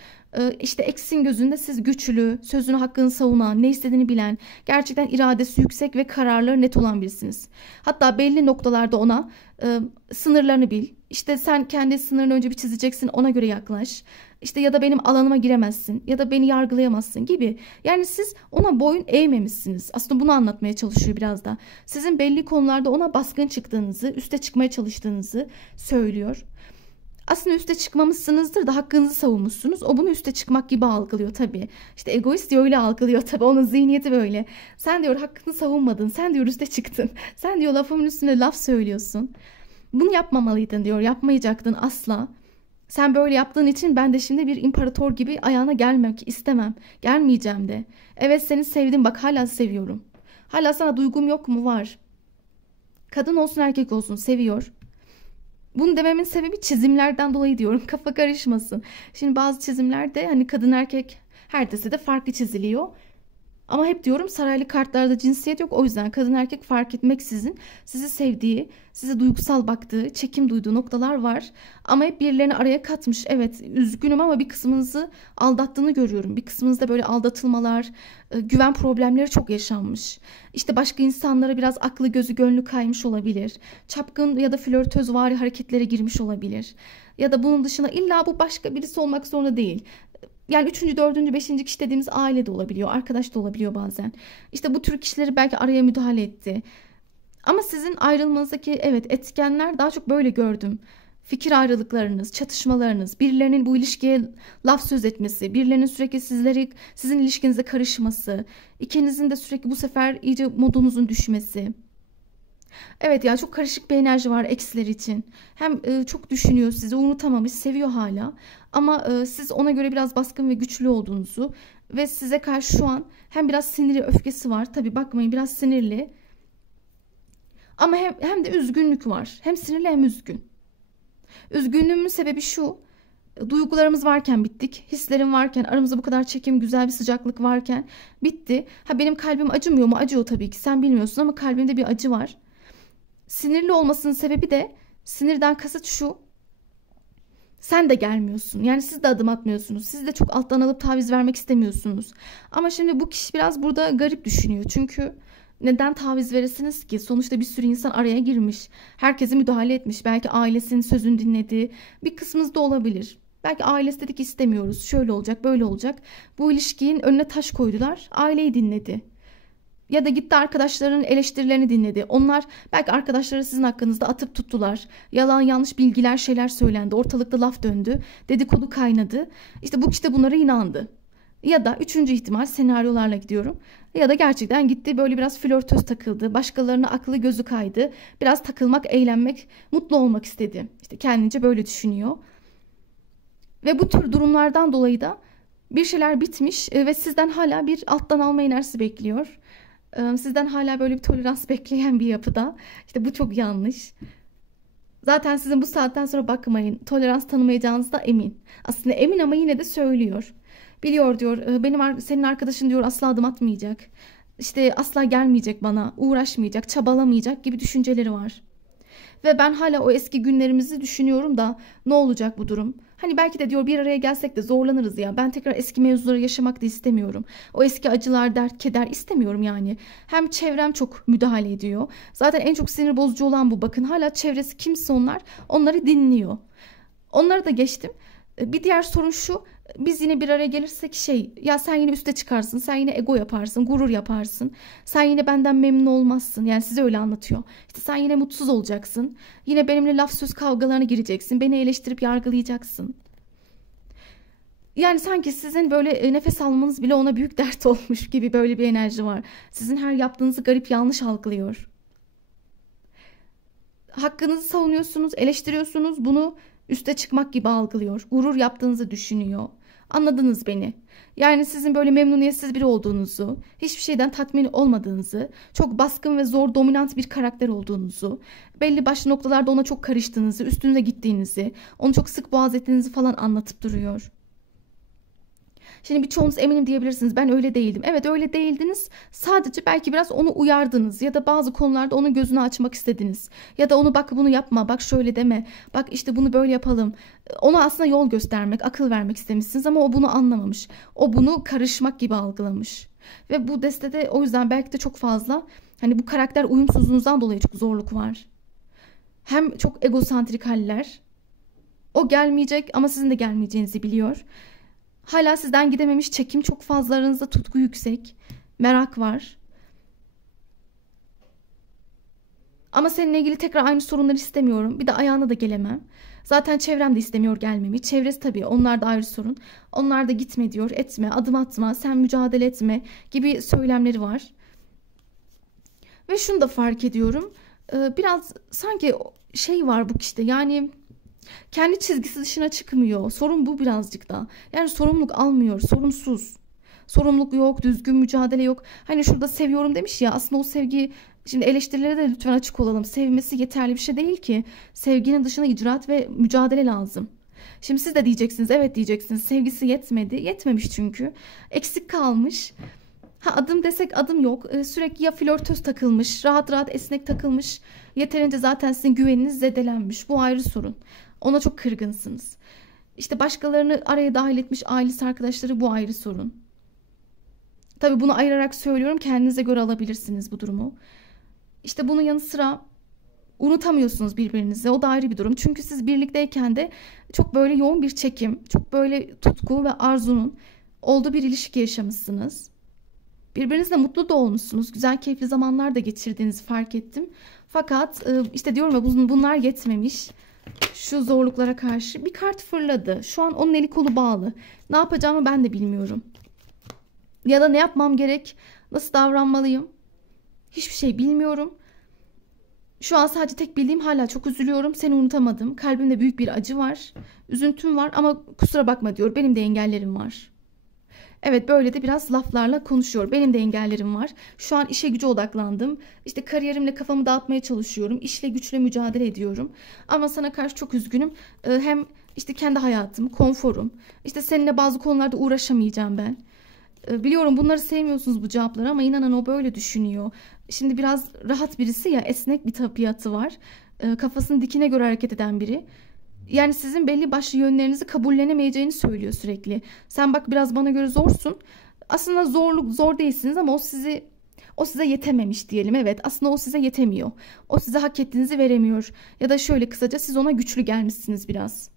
İşte eksin gözünde siz güçlü, sözünü hakkını savunan, ne istediğini bilen, gerçekten iradesi yüksek ve kararları net olan birisiniz. Hatta belli noktalarda ona sınırlarını bil. İşte sen kendi sınırını önce bir çizeceksin, ona göre yaklaş. İşte ya da benim alanıma giremezsin ya da beni yargılayamazsın gibi. Yani siz ona boyun eğmemişsiniz. Aslında bunu anlatmaya çalışıyor biraz da. Sizin belli konularda ona baskın çıktığınızı, üste çıkmaya çalıştığınızı söylüyor. Aslında üste çıkmamışsınızdır da hakkınızı savunmuşsunuz. O bunu üste çıkmak gibi algılıyor tabii. İşte egoist diyor, öyle algılıyor tabii. Onun zihniyeti böyle. Sen diyor hakkını savunmadın. Sen diyor üste çıktın. Sen diyor lafımın üstüne laf söylüyorsun. Bunu yapmamalıydın diyor. Yapmayacaktın asla. Sen böyle yaptığın için ben de şimdi bir imparator gibi ayağına gelmek istemem. Gelmeyeceğim de. Evet, seni sevdim, bak hala seviyorum. Hala sana duygum yok mu? Var. Kadın olsun erkek olsun seviyor. Bunu dememin sebebi çizimlerden dolayı diyorum. Kafa karışmasın. Şimdi bazı çizimlerde hani kadın erkek her de farklı çiziliyor. Ama hep diyorum saraylı kartlarda cinsiyet yok. O yüzden kadın erkek fark etmeksizin sizi sevdiği, size duygusal baktığı, çekim duyduğu noktalar var. Ama hep birilerini araya katmış. Evet, üzgünüm ama bir kısmınızı aldattığını görüyorum. Bir kısmınızda böyle aldatılmalar, güven problemleri çok yaşanmış. İşte başka insanlara biraz aklı gözü gönlü kaymış olabilir. Çapkın ya da flörtözvari hareketlere girmiş olabilir. Ya da bunun dışında illa bu başka birisi olmak zorunda değil. Yani üçüncü, dördüncü, beşinci kişi dediğimiz aile de olabiliyor, arkadaş da olabiliyor bazen. İşte bu tür kişileri belki araya müdahale etti. Ama sizin ayrılmanızdaki evet etkenler daha çok böyle gördüm. Fikir ayrılıklarınız, çatışmalarınız, birilerinin bu ilişkiye laf söz etmesi, birilerinin sürekli sizin ilişkinize karışması, ikinizin de sürekli bu sefer iyice modunuzun düşmesi. Evet ya, çok karışık bir enerji var eksiler için. Hem çok düşünüyor, sizi unutamamış, seviyor hala. Ama siz ona göre biraz baskın ve güçlü olduğunuzu ve size karşı şu an hem biraz siniri, öfkesi var. Tabii bakmayın, biraz sinirli. Ama hem de üzgünlük var. Hem sinirli hem üzgün. Üzgünlüğümün sebebi şu: duygularımız varken bittik. Hislerim varken, aramızda bu kadar çekim, güzel bir sıcaklık varken bitti. Ha, benim kalbim acımıyor mu? Acıyor tabii ki. Sen bilmiyorsun ama kalbimde bir acı var. Sinirli olmasının sebebi de, sinirden kasıt şu: sen de gelmiyorsun. Yani siz de adım atmıyorsunuz. Siz de çok alttan alıp taviz vermek istemiyorsunuz. Ama şimdi bu kişi biraz burada garip düşünüyor. Çünkü neden taviz veresiniz ki? Sonuçta bir sürü insan araya girmiş. Herkese müdahale etmiş. Belki ailesinin sözünü dinledi. Bir kısmınız da olabilir. Belki ailesi dedi ki istemiyoruz. Şöyle olacak, böyle olacak. Bu ilişkinin önüne taş koydular. Aileyi dinledi. Ya da gitti arkadaşlarının eleştirilerini dinledi. Onlar belki arkadaşları sizin hakkınızda atıp tuttular. Yalan yanlış bilgiler, şeyler söylendi. Ortalıkta laf döndü. Dedikodu kaynadı. İşte bu kişi de bunlara inandı. Ya da üçüncü ihtimal, senaryolarla gidiyorum. Ya da gerçekten gitti böyle biraz flörtöz takıldı. Başkalarına aklı gözü kaydı. Biraz takılmak, eğlenmek, mutlu olmak istedi. İşte kendince böyle düşünüyor. Ve bu tür durumlardan dolayı da bir şeyler bitmiş ve sizden hala bir alttan alma enerjisi bekliyor. Sizden hala böyle bir tolerans bekleyen bir yapıda. İşte bu çok yanlış. Zaten sizin bu saatten sonra bakmayın, tolerans tanımayacağınız da emin. Aslında emin ama yine de söylüyor. Biliyor diyor, senin arkadaşın diyor asla adım atmayacak. İşte asla gelmeyecek bana, uğraşmayacak, çabalamayacak gibi düşünceleri var. Ve ben hala o eski günlerimizi düşünüyorum da ne olacak bu durum? Hani belki de diyor bir araya gelsek de zorlanırız ya. Ben tekrar eski mevzuları yaşamak da istemiyorum. O eski acılar, dert, keder istemiyorum yani. Hem çevrem çok müdahale ediyor. Zaten en çok sinir bozucu olan bu. Bakın hala çevresi kimse onları dinliyor. Onları da geçtim. Bir diğer sorun şu: biz yine bir araya gelirsek ya sen yine üste çıkarsın, sen yine ego yaparsın, gurur yaparsın, sen yine benden memnun olmazsın. Yani size öyle anlatıyor. İşte sen yine mutsuz olacaksın, yine benimle laf söz kavgalarına gireceksin, beni eleştirip yargılayacaksın. Yani sanki sizin böyle nefes almanız bile ona büyük dert olmuş gibi böyle bir enerji var. Sizin her yaptığınızı garip, yanlış algılıyor. Hakkınızı savunuyorsunuz, eleştiriyorsunuz, bunu üste çıkmak gibi algılıyor. Gurur yaptığınızı düşünüyor. Anladınız beni. Yani sizin böyle memnuniyetsiz biri olduğunuzu, hiçbir şeyden tatmin olmadığınızı, çok baskın ve zor, dominant bir karakter olduğunuzu, belli başlı noktalarda ona çok karıştığınızı, üstünüze gittiğinizi, onu çok sık boğaz ettiğinizi falan anlatıp duruyor. Şimdi birçoğunuz eminim diyebilirsiniz, ben öyle değildim. Evet, öyle değildiniz. Sadece belki biraz onu uyardınız ya da bazı konularda onun gözünü açmak istediniz. Ya da onu bak bunu yapma, bak şöyle deme, bak işte bunu böyle yapalım. Ona aslında yol göstermek, akıl vermek istemişsiniz ama o bunu anlamamış. O bunu karışmak gibi algılamış. Ve bu destede o yüzden belki de çok fazla hani bu karakter uyumsuzluğunuzdan dolayı çok zorluk var. Hem çok egosantrik haller. O gelmeyecek ama sizin de gelmeyeceğinizi biliyor. Hala sizden gidememiş, çekim çok fazla, aranızda tutku yüksek, merak var. Ama seninle ilgili tekrar aynı sorunları istemiyorum. Bir de ayağına da gelemem. Zaten çevrem de istemiyor gelmemi. Çevresi tabii, onlar da ayrı sorun. Onlar da gitme diyor, etme, adım atma, sen mücadele etme gibi söylemleri var. Ve şunu da fark ediyorum. Biraz sanki var bu kişide, yani Kendi çizgisi dışına çıkmıyor. Sorun bu birazcık da. Yani sorumluluk almıyor. Sorumsuz. Sorumluluk yok, düzgün mücadele yok. Hani şurada seviyorum demiş ya, aslında o sevgi, şimdi eleştirilere de lütfen açık olalım. Sevmesi yeterli bir şey değil ki. Sevginin dışında icraat ve mücadele lazım. Şimdi siz de diyeceksiniz, evet diyeceksiniz, sevgisi yetmedi. Yetmemiş çünkü. Eksik kalmış. Ha, adım desek adım yok. Sürekli ya flörtöz takılmış, rahat rahat esnek takılmış. Yeterince zaten sizin güveniniz zedelenmiş. Bu ayrı sorun. Ona çok kırgınsınız. İşte başkalarını araya dahil etmiş, ailesi, arkadaşları, bu ayrı sorun. Tabii bunu ayırarak söylüyorum. Kendinize göre alabilirsiniz bu durumu. İşte bunun yanı sıra unutamıyorsunuz birbirinizi. O da ayrı bir durum. Çünkü siz birlikteyken de çok böyle yoğun bir çekim, çok böyle tutku ve arzunun olduğu bir ilişki yaşamışsınız. Birbirinizle mutlu da olmuşsunuz. Güzel, keyifli zamanlar da geçirdiğinizi fark ettim. Fakat işte diyorum ya, bunlar yetmemiş. Şu zorluklara karşı bir kart fırladı. Şu an onun eli kolu bağlı. Ne yapacağımı ben de bilmiyorum. Ya da ne yapmam gerek? Nasıl davranmalıyım? Hiçbir şey bilmiyorum. Şu an sadece tek bildiğim, hala çok üzülüyorum. Seni unutamadım. Kalbimde büyük bir acı var. Üzüntüm var ama kusura bakma diyor. Benim de engellerim var. Evet, böyle de biraz laflarla konuşuyor. Benim de engellerim var. Şu an işe güce odaklandım. İşte kariyerimle kafamı dağıtmaya çalışıyorum. İşle güçle mücadele ediyorum. Ama sana karşı çok üzgünüm. Hem işte kendi hayatım, konforum. İşte seninle bazı konularda uğraşamayacağım ben. Biliyorum bunları sevmiyorsunuz, bu cevapları, ama inanın o böyle düşünüyor. Şimdi biraz rahat birisi ya, esnek bir tabiatı var. Kafasının dikine göre hareket eden biri. Yani sizin belli başlı yönlerinizi kabullenemeyeceğini söylüyor sürekli. Sen bak, biraz bana göre zorsun. Aslında zor değilsiniz ama o size yetememiş diyelim. Evet, aslında o size yetemiyor. O size hak ettiğinizi veremiyor. Ya da şöyle kısaca, siz ona güçlü gelmişsiniz biraz.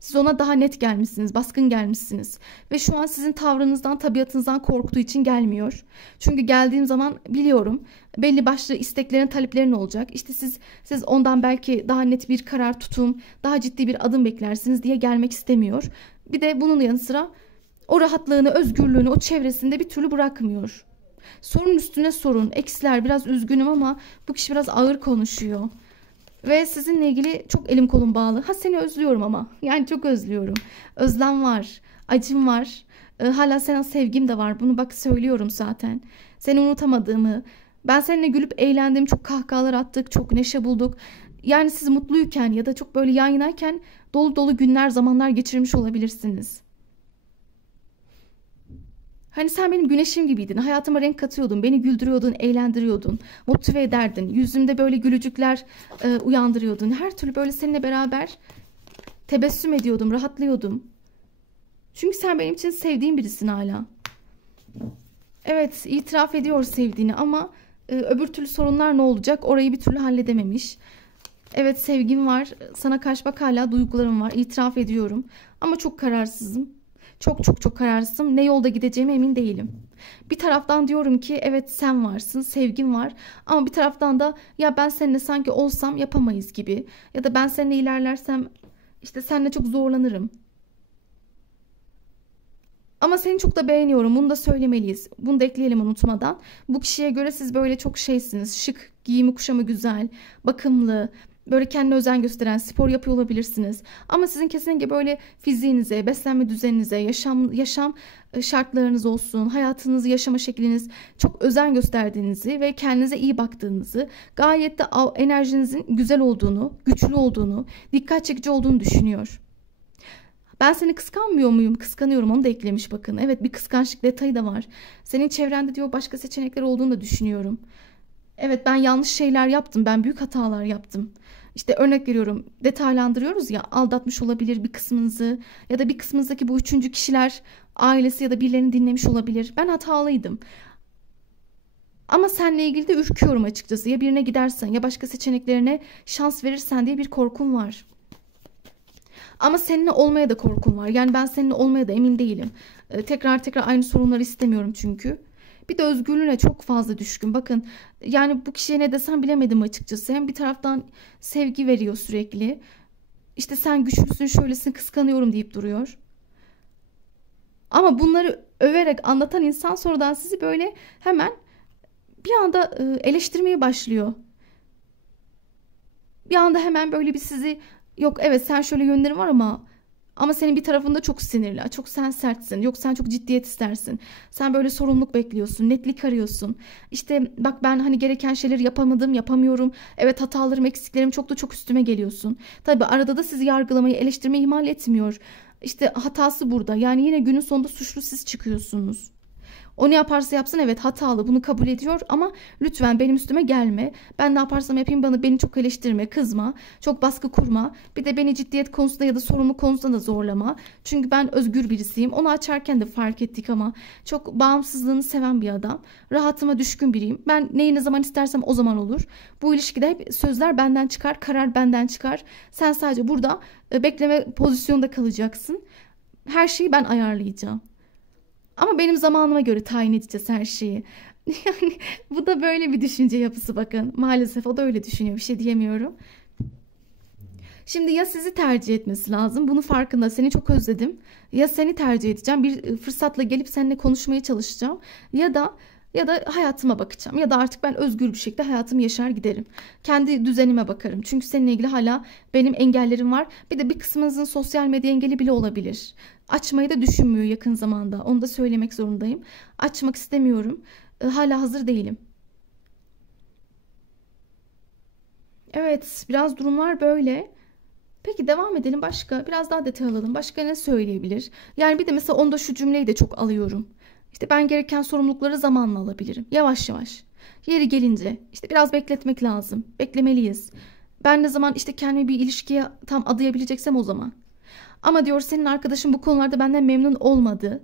Siz ona daha net gelmişsiniz, baskın gelmişsiniz. Ve şu an sizin tavrınızdan, tabiatınızdan korktuğu için gelmiyor. Çünkü geldiğim zaman biliyorum belli başlı isteklerin, taleplerin olacak. İşte siz ondan belki daha net bir karar, tutum, daha ciddi bir adım beklersiniz diye gelmek istemiyor. Bir de bunun yanı sıra o rahatlığını, özgürlüğünü o çevresinde bir türlü bırakmıyor. Sorun üstüne sorun. Eksiler, biraz üzgünüm ama bu kişi biraz ağır konuşuyor. Ve sizinle ilgili çok elim kolum bağlı. Ha, seni özlüyorum ama. Yani çok özlüyorum. Özlem var. Acım var. Hala sana sevgim de var. Bunu bak söylüyorum zaten. Seni unutamadığımı. Ben seninle gülüp eğlendim. Çok kahkahalar attık. Çok neşe bulduk. Yani siz mutluyken ya da çok böyle yan yanayken dolu dolu günler, zamanlar geçirmiş olabilirsiniz. Hani sen benim güneşim gibiydin. Hayatıma renk katıyordun. Beni güldürüyordun, eğlendiriyordun. Motive ederdin. Yüzümde böyle gülücükler uyandırıyordun. Her türlü böyle seninle beraber tebessüm ediyordum, rahatlıyordum. Çünkü sen benim için sevdiğim birisin hala. Evet, itiraf ediyor sevdiğini ama öbür türlü sorunlar ne olacak? Orayı bir türlü halledememiş. Evet, sevgim var. Sana karşı bak, hala duygularım var. İtiraf ediyorum. Ama çok kararsızım. Çok çok çok kararsızım. Ne yolda gideceğime emin değilim. Bir taraftan diyorum ki evet, sen varsın, sevgin var. Ama bir taraftan da ya ben seninle sanki olsam yapamayız gibi. Ya da ben seninle ilerlersem işte seninle çok zorlanırım. Ama seni çok da beğeniyorum. Bunu da söylemeliyiz. Bunu da ekleyelim unutmadan. Bu kişiye göre siz böyle çok şeysiniz. Şık, giyimi kuşamı güzel, bakımlı, böyle kendine özen gösteren, spor yapıyor olabilirsiniz. Ama sizin kesinlikle böyle fiziğinize, beslenme düzeninize, yaşam şartlarınız olsun, hayatınızı yaşama şekliniz çok özen gösterdiğinizi ve kendinize iyi baktığınızı, gayet de enerjinizin güzel olduğunu, güçlü olduğunu, dikkat çekici olduğunu düşünüyor. Ben seni kıskanmıyor muyum? Kıskanıyorum, onu da eklemiş bakın. Evet, bir kıskançlık detayı da var. Senin çevrende diyor başka seçenekler olduğunu da düşünüyorum. Evet, ben yanlış şeyler yaptım. Ben büyük hatalar yaptım. İşte örnek veriyorum, detaylandırıyoruz ya, aldatmış olabilir bir kısmınızı ya da bir kısmınızdaki bu üçüncü kişiler ailesi ya da birilerini dinlemiş olabilir. Ben hatalıydım. Ama seninle ilgili de ürküyorum açıkçası. Ya birine gidersen ya başka seçeneklerine şans verirsen diye bir korkum var. Ama seninle olmaya da korkum var. Yani ben seninle olmaya da emin değilim. Tekrar aynı sorunları istemiyorum çünkü. Bir de özgürlüğüne çok fazla düşkün. Bakın, yani bu kişiye ne desem bilemedim açıkçası. Hem bir taraftan sevgi veriyor sürekli. İşte sen güçlüsün, şöylesin, kıskanıyorum deyip duruyor. Ama bunları överek anlatan insan sonradan sizi böyle hemen bir anda eleştirmeye başlıyor. Bir anda hemen böyle bir sizi Yok evet sen şöyle yönlerin var ama senin bir tarafında çok sinirli. Çok sen sertsin. Yok sen çok ciddiyet istersin. Sen böyle sorumluluk bekliyorsun. Netlik arıyorsun. İşte bak ben hani gereken şeyleri yapamadım, yapamıyorum. Evet hatalarım, eksiklerim çok da çok üstüme geliyorsun. Tabii arada da sizi yargılamayı, eleştirmeyi ihmal etmiyor. İşte hatası burada. Yani yine günün sonunda suçlu siz çıkıyorsunuz. O ne yaparsa yapsın evet hatalı, bunu kabul ediyor ama lütfen benim üstüme gelme. Ben ne yaparsam yapayım beni çok eleştirme, kızma, çok baskı kurma. Bir de beni ciddiyet konusunda ya da sorumluluk konusunda da zorlama. Çünkü ben özgür birisiyim. Onu açarken de fark ettik ama çok bağımsızlığını seven bir adam. Rahatıma düşkün biriyim. Ben neyi ne zaman istersem o zaman olur. Bu ilişkide hep sözler benden çıkar, karar benden çıkar. Sen sadece burada bekleme pozisyonda kalacaksın. Her şeyi ben ayarlayacağım. Ama benim zamanıma göre tayin edeceğiz her şeyi. Yani bu da böyle bir düşünce yapısı bakın. Maalesef o da öyle düşünüyor. Bir şey diyemiyorum. Şimdi ya sizi tercih etmesi lazım. Bunun farkında. Seni çok özledim. Ya seni tercih edeceğim. Bir fırsatla gelip seninle konuşmaya çalışacağım. Ya da hayatıma bakacağım. Ya da artık ben özgür bir şekilde hayatımı yaşar giderim. Kendi düzenime bakarım. Çünkü seninle ilgili hala benim engellerim var. Bir de bir kısmınızın sosyal medya engeli bile olabilir. Açmayı da düşünmüyor yakın zamanda. Onu da söylemek zorundayım. Açmak istemiyorum. Hala hazır değilim. Evet, biraz durumlar böyle. Peki devam edelim başka. Biraz daha detay alalım. Başka ne söyleyebilir? Yani bir de mesela onda şu cümleyi de çok alıyorum. İşte ben gereken sorumlulukları zamanla alabilirim. Yavaş yavaş. Yeri gelince işte biraz bekletmek lazım. Beklemeliyiz. Ben ne zaman işte kendimi bir ilişkiye tam adayabileceksem o zaman. Ama diyor senin arkadaşın bu konularda benden memnun olmadı.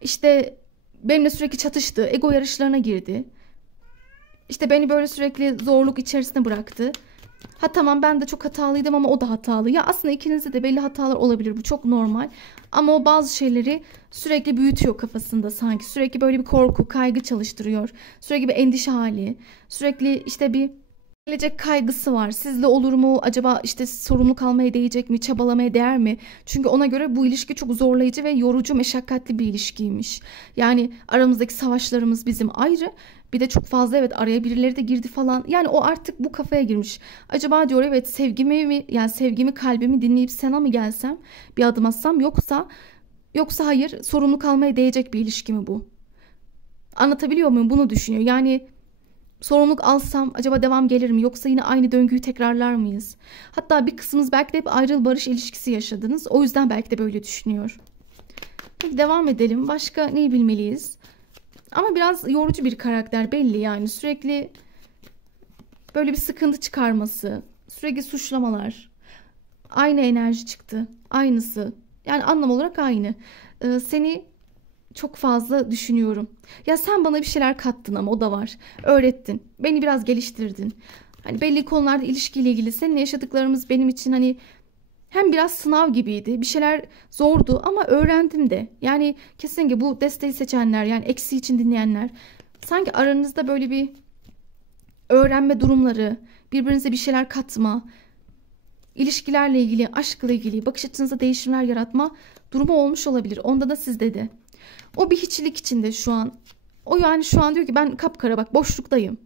İşte benimle sürekli çatıştı. Ego yarışlarına girdi. İşte beni böyle sürekli zorluk içerisine bıraktı. Ha tamam ben de çok hatalıydım ama o da hatalı. Ya aslında ikinizde de belli hatalar olabilir. Bu çok normal. Ama o bazı şeyleri sürekli büyütüyor kafasında sanki. Sürekli böyle bir korku, kaygı çalıştırıyor. Sürekli bir endişe hali. Sürekli işte bir gelecek kaygısı var. Sizle olur mu? Acaba işte sorumluluk almaya değecek mi? Çabalamaya değer mi? Çünkü ona göre bu ilişki çok zorlayıcı ve yorucu, meşakkatli bir ilişkiymiş. Yani aramızdaki savaşlarımız bizim ayrı. Bir de çok fazla evet araya birileri de girdi falan. Yani o artık bu kafaya girmiş. Acaba diyor evet sevgimi kalbimi dinleyip sana mı gelsem bir adım atsam yoksa hayır sorumluluk almaya değecek bir ilişki mi bu? Anlatabiliyor muyum? Bunu düşünüyor. Yani sorumluluk alsam acaba devam gelir mi? Yoksa yine aynı döngüyü tekrarlar mıyız? Hatta bir kısmınız belki de hep ayrıl barış ilişkisi yaşadınız. O yüzden belki de böyle düşünüyor. Peki devam edelim. Başka neyi bilmeliyiz? Ama biraz yorucu bir karakter belli yani. Sürekli böyle bir sıkıntı çıkarması. Sürekli suçlamalar. Aynı enerji çıktı. Aynısı. Yani anlam olarak aynı. Seni çok fazla düşünüyorum. Ya sen bana bir şeyler kattın ama o da var. Öğrettin. Beni biraz geliştirdin. Hani belli konularda ilişkiyle ilgili seninle yaşadıklarımız benim için hani hem biraz sınav gibiydi. Bir şeyler zordu ama öğrendim de. Yani kesinlikle bu desteği seçenler yani eksi için dinleyenler sanki aranızda böyle bir öğrenme durumları, birbirinize bir şeyler katma, ilişkilerle ilgili, aşkla ilgili, bakış açınızda değişimler yaratma durumu olmuş olabilir. Onda da sizde de. O bir hiçlik içinde şu an. O yani şu an diyor ki ben kapkara bak boşluktayım.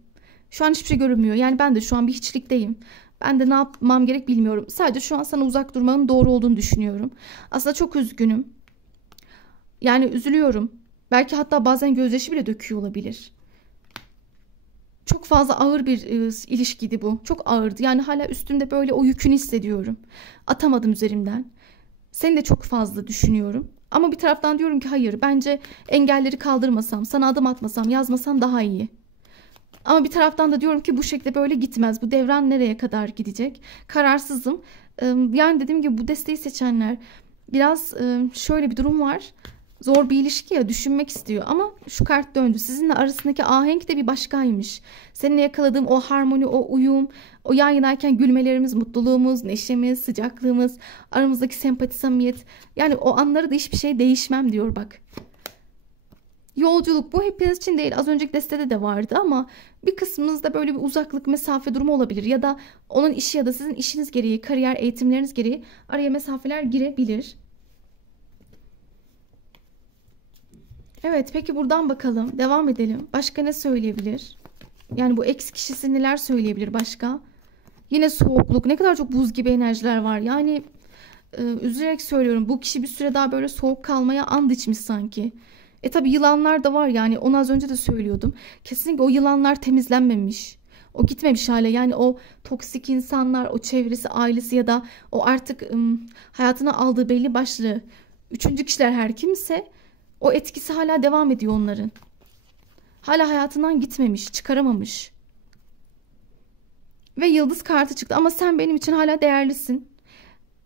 Şu an hiçbir şey görünmüyor. Yani ben de şu an bir hiçlikteyim. Ben de ne yapmam gerek bilmiyorum. Sadece şu an sana uzak durmanın doğru olduğunu düşünüyorum. Aslında çok üzgünüm. Yani üzülüyorum. Belki hatta bazen gözyaşı bile döküyor olabilir. Çok fazla ağır bir ilişkiydi bu. Çok ağırdı. Yani hala üstümde böyle o yükünü hissediyorum. Atamadım üzerimden. Seni de çok fazla düşünüyorum. Ama bir taraftan diyorum ki hayır bence engelleri kaldırmasam, sana adım atmasam, yazmasam daha iyi. Ama bir taraftan da diyorum ki bu şekilde böyle gitmez. Bu devran nereye kadar gidecek? Kararsızım. Yani dediğim gibi bu desteği seçenler biraz şöyle bir durum var. Zor bir ilişki ya düşünmek istiyor ama şu kart döndü. Sizinle arasındaki ahenk de bir başkaymış. Seninle yakaladığım o harmoni, o uyum, o yan yanayken gülmelerimiz, mutluluğumuz, neşemiz, sıcaklığımız, aramızdaki sempati, samimiyet. Yani o anları da hiçbir şey değişmem diyor bak. Yolculuk bu hepiniz için değil. Az önceki destede de vardı ama bir kısmınızda böyle bir uzaklık, mesafe durumu olabilir. Ya da onun işi ya da sizin işiniz gereği, kariyer, eğitimleriniz gereği araya mesafeler girebilir. Evet, peki buradan bakalım. Devam edelim. Başka ne söyleyebilir? Yani bu ex kişisi neler söyleyebilir başka? Yine soğukluk. Ne kadar çok buz gibi enerjiler var. Yani üzülerek söylüyorum. Bu kişi bir süre daha böyle soğuk kalmaya and içmiş sanki. Tabi yılanlar da var yani. Onu az önce de söylüyordum. Kesinlikle o yılanlar temizlenmemiş. O gitmemiş hale. Yani o toksik insanlar, o çevresi, ailesi ya da o artık hayatına aldığı belli başlı üçüncü kişiler her kimse, o etkisi hala devam ediyor onların. Hala hayatından gitmemiş, çıkaramamış. Ve yıldız kartı çıktı ama sen benim için hala değerlisin.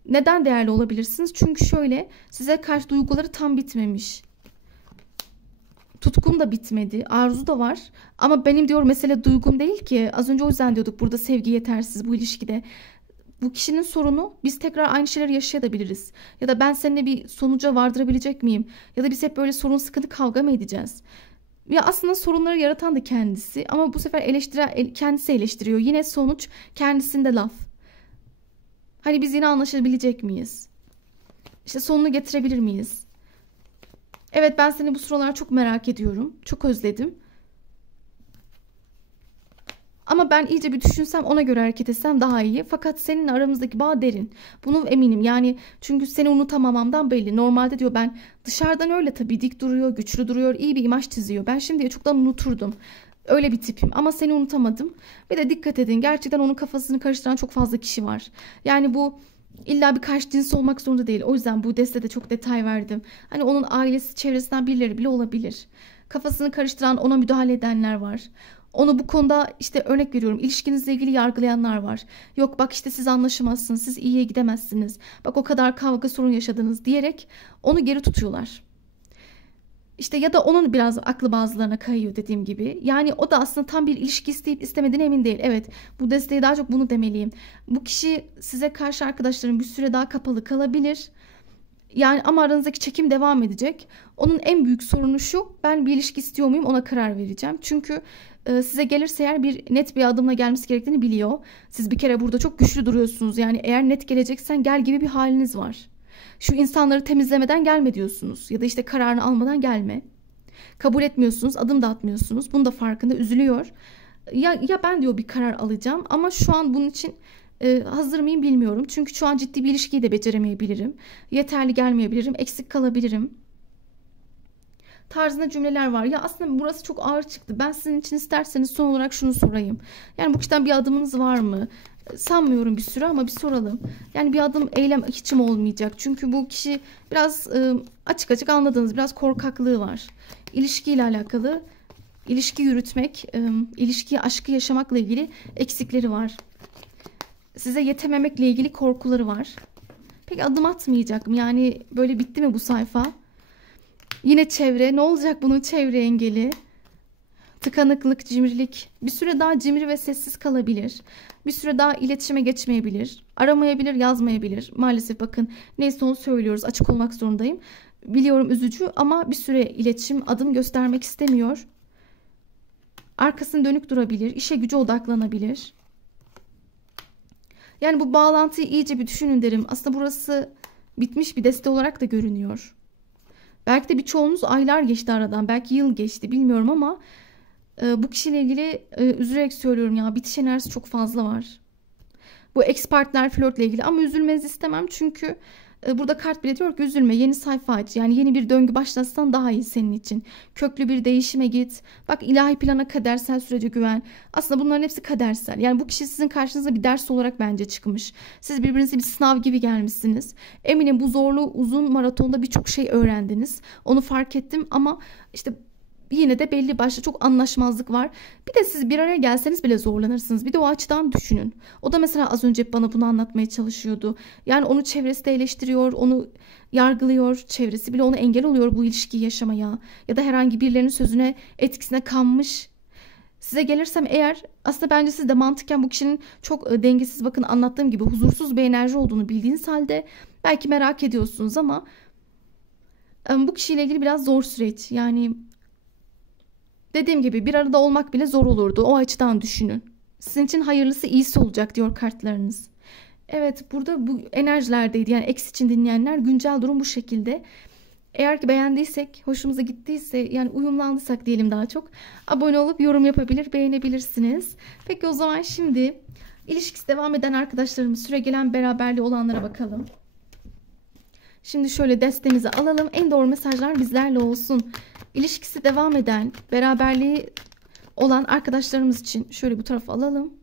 Neden değerli olabilirsiniz? Çünkü şöyle, size karşı duyguları tam bitmemiş. Tutkum da bitmedi, arzu da var. Ama benim diyor mesele duygum değil ki. Az önce o yüzden diyorduk burada sevgi yetersiz bu ilişkide. Bu kişinin sorunu, biz tekrar aynı şeyleri yaşayabiliriz. Ya da ben seninle bir sonuca vardırabilecek miyim? Ya da biz hep böyle sorun sıkıntı kavga mı edeceğiz? Ya aslında sorunları yaratan da kendisi ama bu sefer kendisi eleştiriyor. Yine sonuç kendisinde laf. Hani biz yine anlaşabilecek miyiz? İşte sonunu getirebilir miyiz? Evet, ben seni bu sıralar çok merak ediyorum. Çok özledim. Ama ben iyice bir düşünsem, ona göre hareket etsem daha iyi. Fakat seninle aramızdaki bağ derin. Bunu eminim. Yani çünkü seni unutamamamdan belli. Normalde diyor ben dışarıdan öyle tabii dik duruyor, güçlü duruyor, iyi bir imaj çiziyor. Ben şimdiye çoktan unuturdum. Öyle bir tipim ama seni unutamadım. Bir de dikkat edin, gerçekten onun kafasını karıştıran çok fazla kişi var. Yani bu illa bir karşı cins olmak zorunda değil. O yüzden bu destede çok detay verdim. Hani onun ailesi, çevresinden birileri bile olabilir. Kafasını karıştıran, ona müdahale edenler var. Onu bu konuda işte örnek veriyorum, ilişkinizle ilgili yargılayanlar var. Yok bak işte siz anlaşamazsınız, siz iyiye gidemezsiniz. Bak o kadar kavga sorun yaşadınız diyerek onu geri tutuyorlar. İşte ya da onun biraz aklı bazılarına kayıyor dediğim gibi. Yani o da aslında tam bir ilişki isteyip istemediğine emin değil. Evet, bu desteği daha çok bunu demeliyim. Bu kişi size karşı, arkadaşlarım, bir süre daha kapalı kalabilir. Yani ama aranızdaki çekim devam edecek. Onun en büyük sorunu şu: ben bir ilişki istiyor muyum, ona karar vereceğim. Çünkü size gelirse eğer bir net bir adımla gelmesi gerektiğini biliyor. Siz bir kere burada çok güçlü duruyorsunuz. Yani eğer net geleceksen gel gibi bir haliniz var. Şu insanları temizlemeden gelme diyorsunuz. Ya da işte kararını almadan gelme. Kabul etmiyorsunuz, adım da atmıyorsunuz. Bunun da farkında, üzülüyor. Ya ben diyor bir karar alacağım ama şu an bunun için hazır mıyım bilmiyorum. Çünkü şu an ciddi bir ilişkiyi de beceremeyebilirim. Yeterli gelmeyebilirim, eksik kalabilirim tarzında cümleler var. Ya aslında burası çok ağır çıktı. Ben sizin için isterseniz son olarak şunu sorayım. Yani bu kişiden bir adımınız var mı? Sanmıyorum bir süre ama bir soralım. Yani bir adım, eylem hiç mi olmayacak? Çünkü bu kişi biraz açık açık anladığınız biraz korkaklığı var. İlişkiyle alakalı, ilişki yürütmek, ilişkiyi, aşkı yaşamakla ilgili eksikleri var. Size yetememekle ilgili korkuları var. Peki adım atmayacak mı? Yani böyle bitti mi bu sayfa? Yine çevre. Ne olacak bunun çevre engeli? Tıkanıklık, cimrilik. Bir süre daha cimri ve sessiz kalabilir. Bir süre daha iletişime geçmeyebilir. Aramayabilir, yazmayabilir. Maalesef bakın, neyse onu söylüyoruz. Açık olmak zorundayım. Biliyorum üzücü ama bir süre iletişim, adım göstermek istemiyor. Arkasını dönük durabilir. İşe güce odaklanabilir. Yani bu bağlantıyı iyice bir düşünün derim. Aslında burası bitmiş bir deste olarak da görünüyor. Belki de birçoğunuz aylar geçti aradan. Belki yıl geçti, bilmiyorum ama bu kişiyle ilgili üzülerek söylüyorum ya, bitiş enerjisi çok fazla var. Bu ex partner, flörtle ilgili ama üzülmenizi istemem. Çünkü burada kart bile diyor ki üzülme, yeni sayfa aç. Yani yeni bir döngü başlatsan daha iyi senin için. Köklü bir değişime git. Bak, ilahi plana, kadersel sürece güven. Aslında bunların hepsi kadersel. Yani bu kişi sizin karşınıza bir ders olarak bence çıkmış. Siz birbirinize bir sınav gibi gelmişsiniz. Eminim bu zorlu uzun maratonda birçok şey öğrendiniz. Onu fark ettim ama işte yine de belli başlı çok anlaşmazlık var. Bir de siz bir araya gelseniz bile zorlanırsınız. Bir de o açıdan düşünün. O da mesela az önce bana bunu anlatmaya çalışıyordu. Yani onu çevresi de eleştiriyor, onu yargılıyor. Çevresi bile ona engel oluyor bu ilişkiyi yaşamaya. Ya da herhangi birilerinin sözüne, etkisine kanmış. Size gelirsem eğer, aslında bence siz de mantıken bu kişinin çok dengesiz, bakın anlattığım gibi huzursuz bir enerji olduğunu bildiğiniz halde belki merak ediyorsunuz ama bu kişiyle ilgili biraz zor süreç. Yani dediğim gibi bir arada olmak bile zor olurdu. O açıdan düşünün. Sizin için hayırlısı, iyisi olacak diyor kartlarınız. Evet, burada bu enerjilerdeydi. Yani X için dinleyenler, güncel durum bu şekilde. Eğer ki beğendiysek, hoşumuza gittiyse, yani uyumlandıysak diyelim daha çok, abone olup yorum yapabilir, beğenebilirsiniz. Peki o zaman şimdi İlişkisi devam eden arkadaşlarımız, süregelen beraberliği olanlara bakalım. Şimdi şöyle destemizi alalım. En doğru mesajlar bizlerle olsun. İlişkisi devam eden, beraberliği olan arkadaşlarımız için şöyle bu tarafa alalım.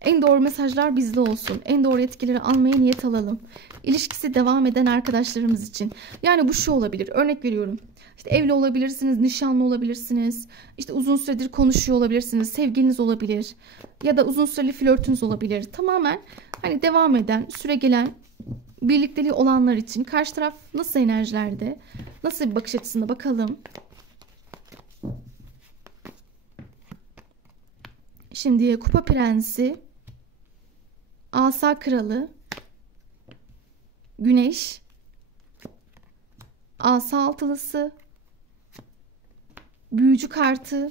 En doğru mesajlar bizde olsun. En doğru etkileri almaya niyet alalım. İlişkisi devam eden arkadaşlarımız için. Yani bu şu olabilir. Örnek veriyorum. İşte evli olabilirsiniz, nişanlı olabilirsiniz. İşte uzun süredir konuşuyor olabilirsiniz. Sevgiliniz olabilir. Ya da uzun süreli flörtünüz olabilir. Tamamen hani devam eden, süregelen birlikteliği olanlar için karşı taraf nasıl enerjilerde, nasıl bir bakış açısında bakalım. Şimdi Kupa Prensi, Asa Kralı, Güneş, Asa Altılısı, Büyücü Kartı,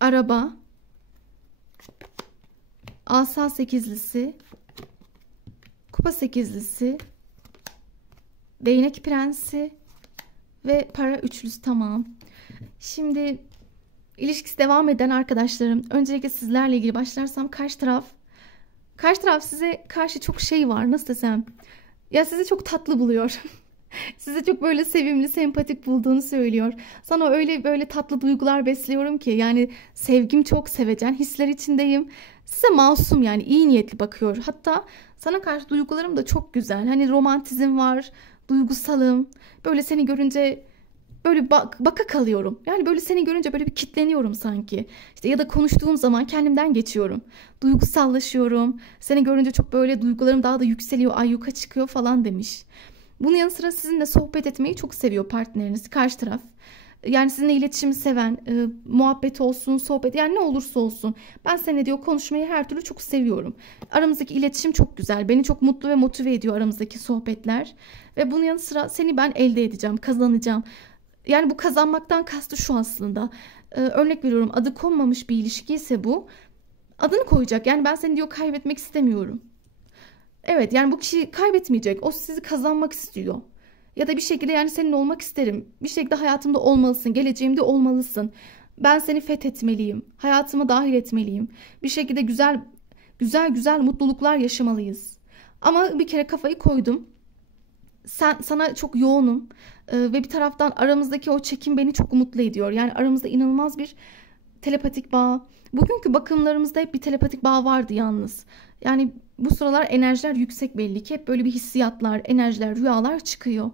Araba, Asa Sekizlisi, Kupa Sekizlisi, Değnek Prensi ve Para Üçlüsü. Tamam. Şimdi İlişkisi devam eden arkadaşlarım, öncelikle sizlerle ilgili başlarsam karşı taraf size karşı çok şey var, nasıl desem, ya sizi çok tatlı buluyor. Sizi çok böyle sevimli, sempatik bulduğunu söylüyor. Sana öyle böyle tatlı duygular besliyorum ki, yani sevgim çok, sevecen hisler içindeyim. Size masum, yani iyi niyetli bakıyor. Hatta sana karşı duygularım da çok güzel. Hani romantizm var, duygusalım. Böyle seni görünce böyle baka kalıyorum. Yani böyle seni görünce böyle bir kitleniyorum sanki. İşte ya da konuştuğum zaman kendimden geçiyorum. Duygusallaşıyorum. Seni görünce çok böyle duygularım daha da yükseliyor, ayyuka çıkıyor falan demiş. Bunun yanı sıra sizinle sohbet etmeyi çok seviyor partneriniz, karşı taraf. Yani sizinle iletişimi seven, muhabbet olsun, sohbet, yani ne olursa olsun. Ben seninle diyor konuşmayı her türlü çok seviyorum. Aramızdaki iletişim çok güzel. Beni çok mutlu ve motive ediyor aramızdaki sohbetler. Ve bunun yanı sıra seni ben elde edeceğim, kazanacağım. Yani bu kazanmaktan kastı şu aslında. Örnek veriyorum, adı konmamış bir ilişki ise bu. Adını koyacak. Yani ben seni diyor kaybetmek istemiyorum. Evet, yani bu kişi kaybetmeyecek. O sizi kazanmak istiyor. Ya da bir şekilde yani seninle olmak isterim. Bir şekilde hayatımda olmalısın. Geleceğimde olmalısın. Ben seni fethetmeliyim. Hayatıma dahil etmeliyim. Bir şekilde güzel mutluluklar yaşamalıyız. Ama bir kere kafayı koydum. Sana çok yoğunum. Ve bir taraftan aramızdaki o çekim beni çok mutlu ediyor. Yani aramızda inanılmaz bir telepatik bağ. Bugünkü bakımlarımızda hep bir telepatik bağ vardı yalnız. Yani bu sıralar enerjiler yüksek belli ki. Hep böyle bir hissiyatlar, enerjiler, rüyalar çıkıyor.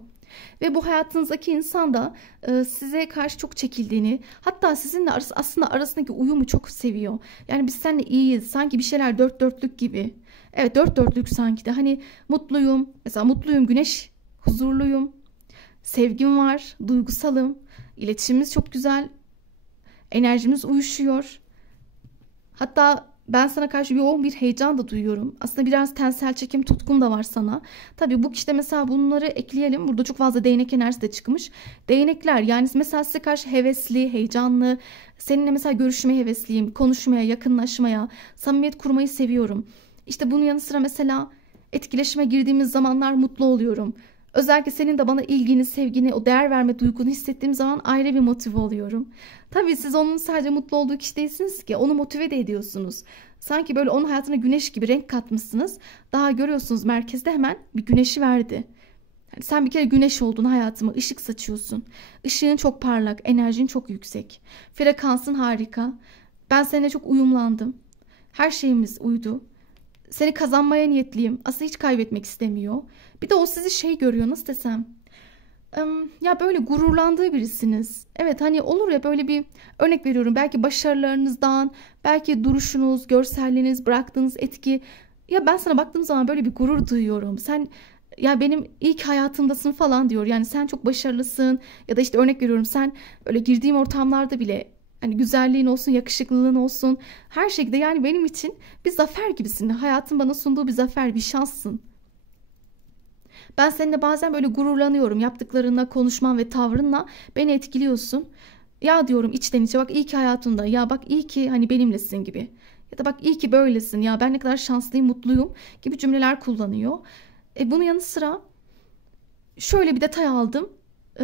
Ve bu hayatınızdaki insan da size karşı çok çekildiğini, hatta sizinle aslında arasındaki uyumu çok seviyor. Yani biz seninle iyiyiz. Sanki bir şeyler dört dörtlük gibi. Evet, dört dörtlük sanki de. Hani mutluyum. Mesela mutluyum, güneş, huzurluyum. Sevgim var, duygusalım. İletişimimiz çok güzel. Enerjimiz uyuşuyor. Hatta ben sana karşı yoğun bir heyecan da duyuyorum. Aslında biraz tensel çekim tutkum da var sana. Tabii bu kişide mesela bunları ekleyelim. Burada çok fazla değnek enerjisi de çıkmış. Değnekler, yani mesela size karşı hevesli, heyecanlı. Seninle mesela görüşmeye hevesliyim. Konuşmaya, yakınlaşmaya, samimiyet kurmayı seviyorum. İşte bunun yanı sıra mesela etkileşime girdiğimiz zamanlar mutlu oluyorum. Özellikle senin de bana ilgini, sevgini, o değer verme duygunu hissettiğim zaman ayrı bir motive oluyorum. Tabii siz onun sadece mutlu olduğu kişi değilsiniz ki. Onu motive de ediyorsunuz. Sanki böyle onun hayatına güneş gibi renk katmışsınız. Daha görüyorsunuz, merkezde hemen bir güneşi verdi. Yani sen bir kere güneş oldun hayatıma. Işık saçıyorsun. Işığın çok parlak, enerjin çok yüksek. Frekansın harika. Ben seninle çok uyumlandım. Her şeyimiz uydu. Seni kazanmaya niyetliyim. Aslında hiç kaybetmek istemiyor. Bir de o sizi şey görüyor, nasıl desem. Ya böyle gururlandığı birisiniz. Evet, hani olur ya böyle bir örnek veriyorum. Belki başarılarınızdan, belki duruşunuz, görselliğiniz, bıraktığınız etki. Ya ben sana baktığım zaman böyle bir gurur duyuyorum. Sen ya benim ilk hayatımdasın falan diyor. Yani sen çok başarılısın. Ya da işte örnek veriyorum, sen böyle girdiğim ortamlarda bile hani güzelliğin olsun, yakışıklılığın olsun, her şekilde yani benim için bir zafer gibisin. Hayatın bana sunduğu bir zafer, bir şanssın. Ben seninle bazen böyle gururlanıyorum. Yaptıklarınla, konuşman ve tavrınla beni etkiliyorsun. Ya diyorum içten içe, bak iyi ki hayatımda. Ya bak iyi ki hani benimlesin gibi. Ya da bak iyi ki böylesin. Ya ben ne kadar şanslıyım, mutluyum gibi cümleler kullanıyor. Bunun yanı sıra şöyle bir detay aldım.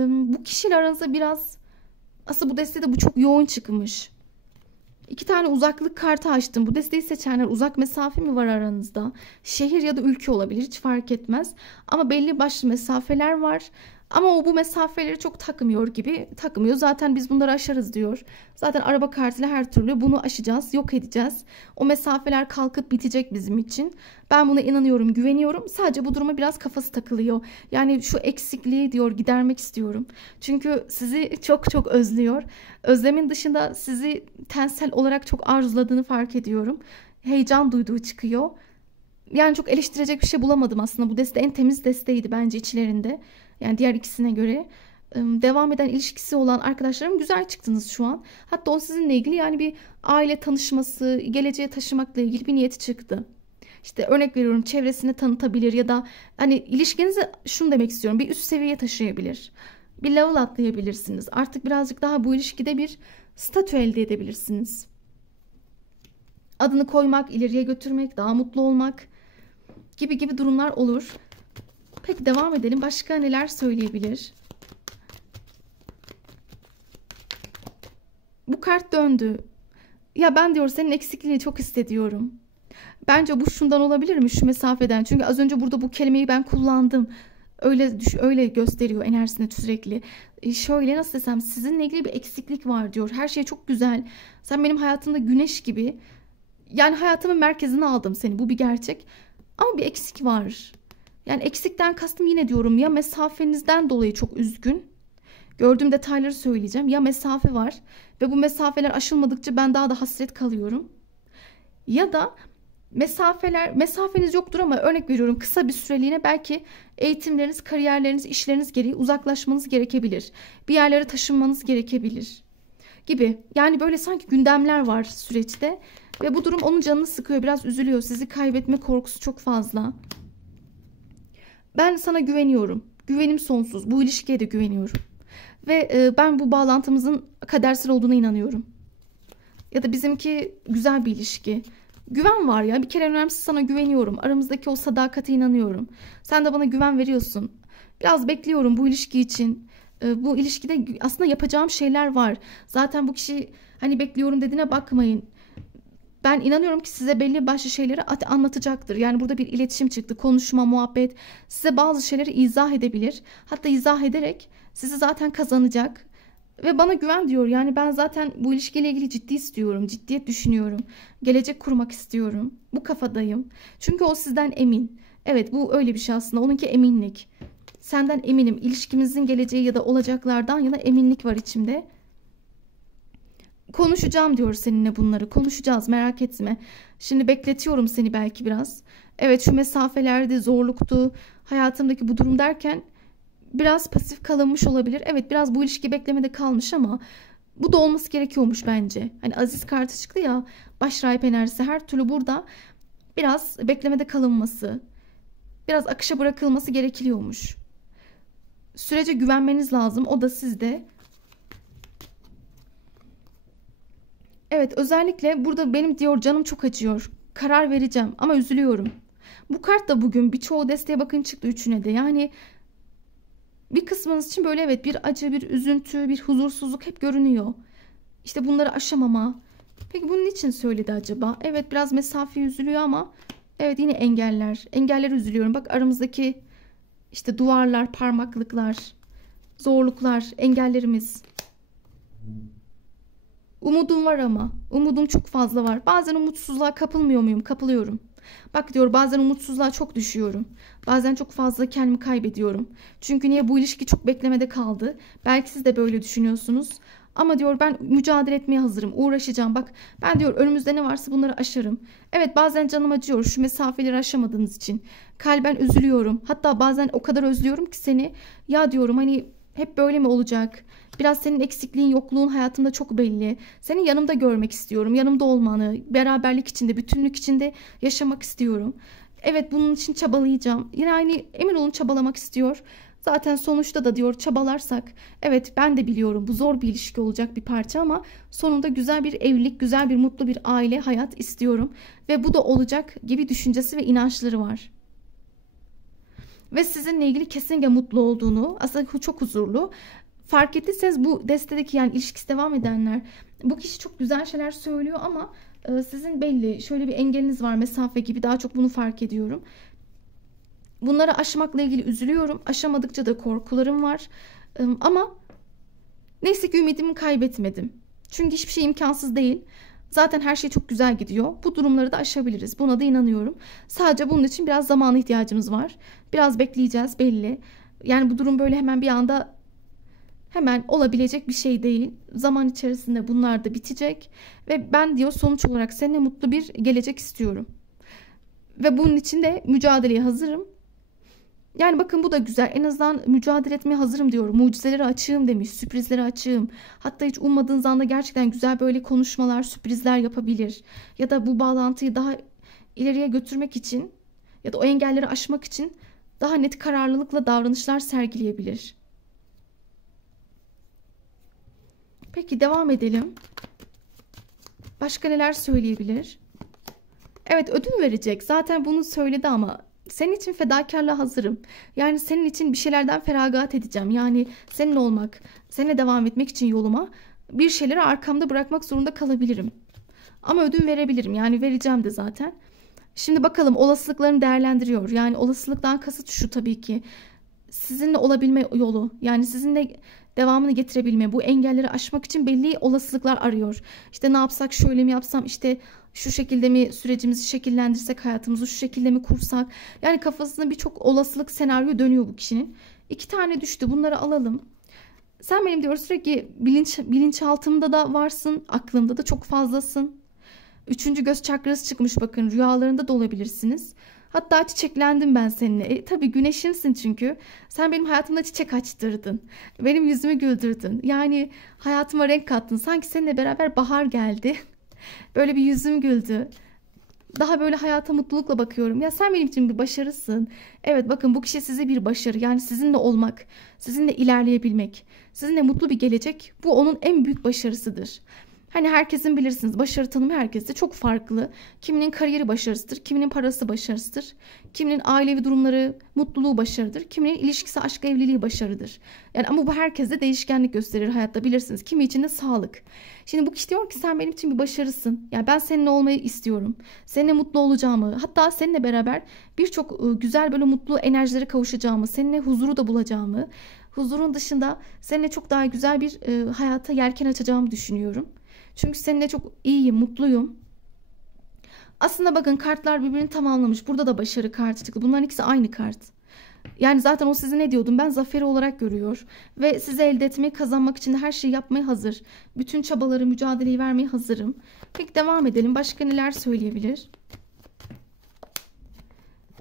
Bu kişiyle aranızda biraz, aslında bu destede bu çok yoğun çıkmış. İki tane uzaklık kartı açtım. Bu desteği seçenler uzak mesafe mi var aranızda? Şehir ya da ülke olabilir, hiç fark etmez. Ama belli başlı mesafeler var. Ama o bu mesafeleri çok takmıyor gibi. Takmıyor. Zaten biz bunları aşarız diyor. Zaten araba kartıyla her türlü bunu aşacağız, yok edeceğiz. O mesafeler kalkıp bitecek bizim için. Ben buna inanıyorum, güveniyorum. Sadece bu duruma biraz kafası takılıyor. Yani şu eksikliği diyor gidermek istiyorum. Çünkü sizi çok çok özlüyor. Özlemin dışında sizi tensel olarak çok arzuladığını fark ediyorum. Heyecan duyduğu çıkıyor. Yani çok eleştirecek bir şey bulamadım aslında. Bu deste en temiz desteydi bence içlerinde. Yani diğer ikisine göre. Devam eden ilişkisi olan arkadaşlarım güzel çıktınız şu an. Hatta o sizinle ilgili yani bir aile tanışması, geleceğe taşımakla ilgili bir niyeti çıktı. İşte örnek veriyorum, çevresine tanıtabilir ya da hani ilişkinizi şunu demek istiyorum, bir üst seviyeye taşıyabilir. Bir level atlayabilirsiniz. Artık birazcık daha bu ilişkide bir statü elde edebilirsiniz. Adını koymak, ileriye götürmek, daha mutlu olmak gibi durumlar olur. Peki devam edelim. Başka neler söyleyebilir? Bu kart döndü. Ya ben diyor senin eksikliğini çok hissediyorum. Bence bu şundan olabilir mi? Şu mesafeden. Çünkü az önce burada bu kelimeyi ben kullandım. Öyle gösteriyor enerjisini sürekli. Şöyle nasıl desem, sizinle ilgili bir eksiklik var diyor. Her şey çok güzel. Sen benim hayatımda güneş gibi. Yani hayatımın merkezine aldım seni. Bu bir gerçek. Ama bir eksik var. Yani eksikten kastım yine diyorum ya mesafenizden dolayı çok üzgün. Gördüğüm detayları söyleyeceğim. Ya mesafe var ve bu mesafeler aşılmadıkça ben daha da hasret kalıyorum. Ya da mesafeniz yoktur ama örnek veriyorum kısa bir süreliğine belki eğitimleriniz, kariyerleriniz, işleriniz gereği uzaklaşmanız gerekebilir. Bir yerlere taşınmanız gerekebilir gibi. Yani böyle sanki gündemler var süreçte ve bu durum onun canını sıkıyor, biraz üzülüyor. Sizi kaybetme korkusu çok fazla. Ben sana güveniyorum. Güvenim sonsuz. Bu ilişkiye de güveniyorum. Ve ben bu bağlantımızın kadersel olduğuna inanıyorum. Ya da bizimki güzel bir ilişki. Güven var ya. Bir kere önemlisi sana güveniyorum. Aramızdaki o sadakate inanıyorum. Sen de bana güven veriyorsun. Biraz bekliyorum bu ilişki için. Bu ilişkide aslında yapacağım şeyler var. Zaten bu kişi hani bekliyorum dediğine bakmayın. Ben inanıyorum ki size belli başlı şeyleri anlatacaktır. Yani burada bir iletişim çıktı. Konuşma, muhabbet. Size bazı şeyleri izah edebilir. Hatta izah ederek sizi zaten kazanacak. Ve bana güven diyor. Yani ben zaten bu ilişkiyle ilgili ciddi istiyorum. Ciddiyet düşünüyorum. Gelecek kurmak istiyorum. Bu kafadayım. Çünkü o sizden emin. Evet, bu öyle bir şey aslında. Onunki eminlik. Senden eminim. İlişkimizin geleceği ya da olacaklardan yana eminlik var içimde. Konuşacağım diyor seninle bunları. Konuşacağız, merak etme. Şimdi bekletiyorum seni belki biraz. Evet, şu mesafelerde zorluktu. Hayatımdaki bu durum derken biraz pasif kalınmış olabilir. Evet, biraz bu ilişki beklemede kalmış ama bu da olması gerekiyormuş bence. Hani Aziz kartı çıktı ya, başrahip enerjisi her türlü burada biraz beklemede kalınması, biraz akışa bırakılması gerekiyormuş. Sürece güvenmeniz lazım. O da sizde. Evet, özellikle burada benim diyor canım çok acıyor. Karar vereceğim ama üzülüyorum. Bu kart da bugün birçoğu desteğe bakın çıktı, üçüne de. Yani bir kısmınız için böyle evet bir acı, bir üzüntü, bir huzursuzluk hep görünüyor. İşte bunları aşamama. Peki bunun için söyledi acaba? Evet, biraz mesafe üzülüyor ama evet yine engeller. Engeller üzülüyorum. Bak aramızdaki işte duvarlar, parmaklıklar, zorluklar, engellerimiz. Umudum var ama. Umudum çok fazla var. Bazen umutsuzluğa kapılmıyor muyum? Kapılıyorum. Bak diyor bazen umutsuzluğa çok düşüyorum. Bazen çok fazla kendimi kaybediyorum. Çünkü niye, bu ilişki çok beklemede kaldı. Belki siz de böyle düşünüyorsunuz. Ama diyor ben mücadele etmeye hazırım. Uğraşacağım. Bak ben diyor önümüzde ne varsa bunları aşarım. Evet, bazen canım acıyor şu mesafeleri aşamadığınız için. Kalben üzülüyorum. Hatta bazen o kadar özlüyorum ki seni. Ya diyorum hani hep böyle mi olacak? Biraz senin eksikliğin, yokluğun hayatımda çok belli. Seni yanımda görmek istiyorum. Yanımda olmanı, beraberlik içinde, bütünlük içinde yaşamak istiyorum. Evet, bunun için çabalayacağım. Yine aynı, emin olun çabalamak istiyor. Zaten sonuçta da diyor çabalarsak, evet ben de biliyorum bu zor bir ilişki olacak bir parça ama sonunda güzel bir evlilik, güzel bir mutlu bir aile, hayat istiyorum. Ve bu da olacak gibi düşüncesi ve inançları var. Ve sizinle ilgili kesinlikle mutlu olduğunu, aslında çok huzurlu. fark ettiyseniz bu destedeki, yani ilişkisi devam edenler, bu kişi çok güzel şeyler söylüyor ama sizin belli şöyle bir engeliniz var, mesafe gibi, daha çok bunu fark ediyorum. Bunları aşmakla ilgili üzülüyorum. Aşamadıkça da korkularım var. Ama neyse ki ümidimi kaybetmedim. Çünkü hiçbir şey imkansız değil. Zaten her şey çok güzel gidiyor. Bu durumları da aşabiliriz. Buna da inanıyorum. Sadece bunun için biraz zamana ihtiyacımız var. Biraz bekleyeceğiz belli. Yani bu durum böyle hemen bir anda hemen olabilecek bir şey değil. Zaman içerisinde bunlar da bitecek. Ve ben diyor sonuç olarak seninle mutlu bir gelecek istiyorum. Ve bunun için de mücadeleye hazırım. Yani bakın bu da güzel. En azından mücadele etmeye hazırım diyor. Mucizelere açığım demiş. Sürprizlere açığım. Hatta hiç ummadığınız anda gerçekten güzel böyle konuşmalar, sürprizler yapabilir. Ya da bu bağlantıyı daha ileriye götürmek için ya da o engelleri aşmak için daha net kararlılıkla davranışlar sergileyebilir. Peki devam edelim. Başka neler söyleyebilir? Evet, ödün verecek. Zaten bunu söyledi ama senin için fedakarlığa hazırım. Yani senin için bir şeylerden feragat edeceğim. Yani seninle olmak, seninle devam etmek için yoluma bir şeyleri arkamda bırakmak zorunda kalabilirim. Ama ödün verebilirim. Yani vereceğim de zaten. Şimdi bakalım, olasılıklarını değerlendiriyor. Yani olasılıktan kasıt şu tabii ki. Sizinle olabilme yolu. Yani sizinle devamını getirebilme, bu engelleri aşmak için belli olasılıklar arıyor. İşte ne yapsak, şöyle mi yapsam, işte şu şekilde mi sürecimizi şekillendirsek, hayatımızı şu şekilde mi kursak. Yani kafasında birçok olasılık, senaryo dönüyor bu kişinin. 2 tane düştü, bunları alalım. Sen benim diyor sürekli bilinçaltımda da varsın, aklımda da çok fazlasın. 3. göz çakrası çıkmış, bakın rüyalarında da olabilirsiniz. Hatta çiçeklendim ben seninle. Tabii güneşimsin çünkü. Sen benim hayatımda çiçek açtırdın. Benim yüzümü güldürdün. Yani hayatıma renk kattın. Sanki seninle beraber bahar geldi. Böyle bir yüzüm güldü. Daha böyle hayata mutlulukla bakıyorum. Ya sen benim için bir başarısın. Evet, bakın bu kişi size bir başarı. Yani sizinle olmak, sizinle ilerleyebilmek, sizinle mutlu bir gelecek. Bu onun en büyük başarısıdır. Hani herkesin bilirsiniz, başarı tanımı herkeste çok farklı. Kiminin kariyeri başarısıdır, kiminin parası başarısıdır, kiminin ailevi durumları, mutluluğu başarıdır, kiminin ilişkisi, aşk, evliliği başarıdır. Yani ama bu herkeste değişkenlik gösterir hayatta, bilirsiniz. Kimi için de sağlık. Şimdi bu kişi diyor ki sen benim için bir başarısın. Yani ben seninle olmayı istiyorum. Seninle mutlu olacağımı, hatta seninle beraber birçok güzel böyle mutlu enerjilere kavuşacağımı, seninle huzuru da bulacağımı, huzurun dışında seninle çok daha güzel bir hayata yelken açacağımı düşünüyorum. Çünkü seninle çok iyiyim, mutluyum. Aslında bakın, kartlar birbirini tamamlamış. Burada da başarı kartı çıktı. Bunların ikisi aynı kart. Yani zaten o sizi ne diyordum ben, zaferi olarak görüyor. Ve sizi elde etmeyi, kazanmak için de her şeyi yapmaya hazır. Bütün çabaları, mücadeleyi vermeye hazırım. Peki devam edelim. Başka neler söyleyebilir?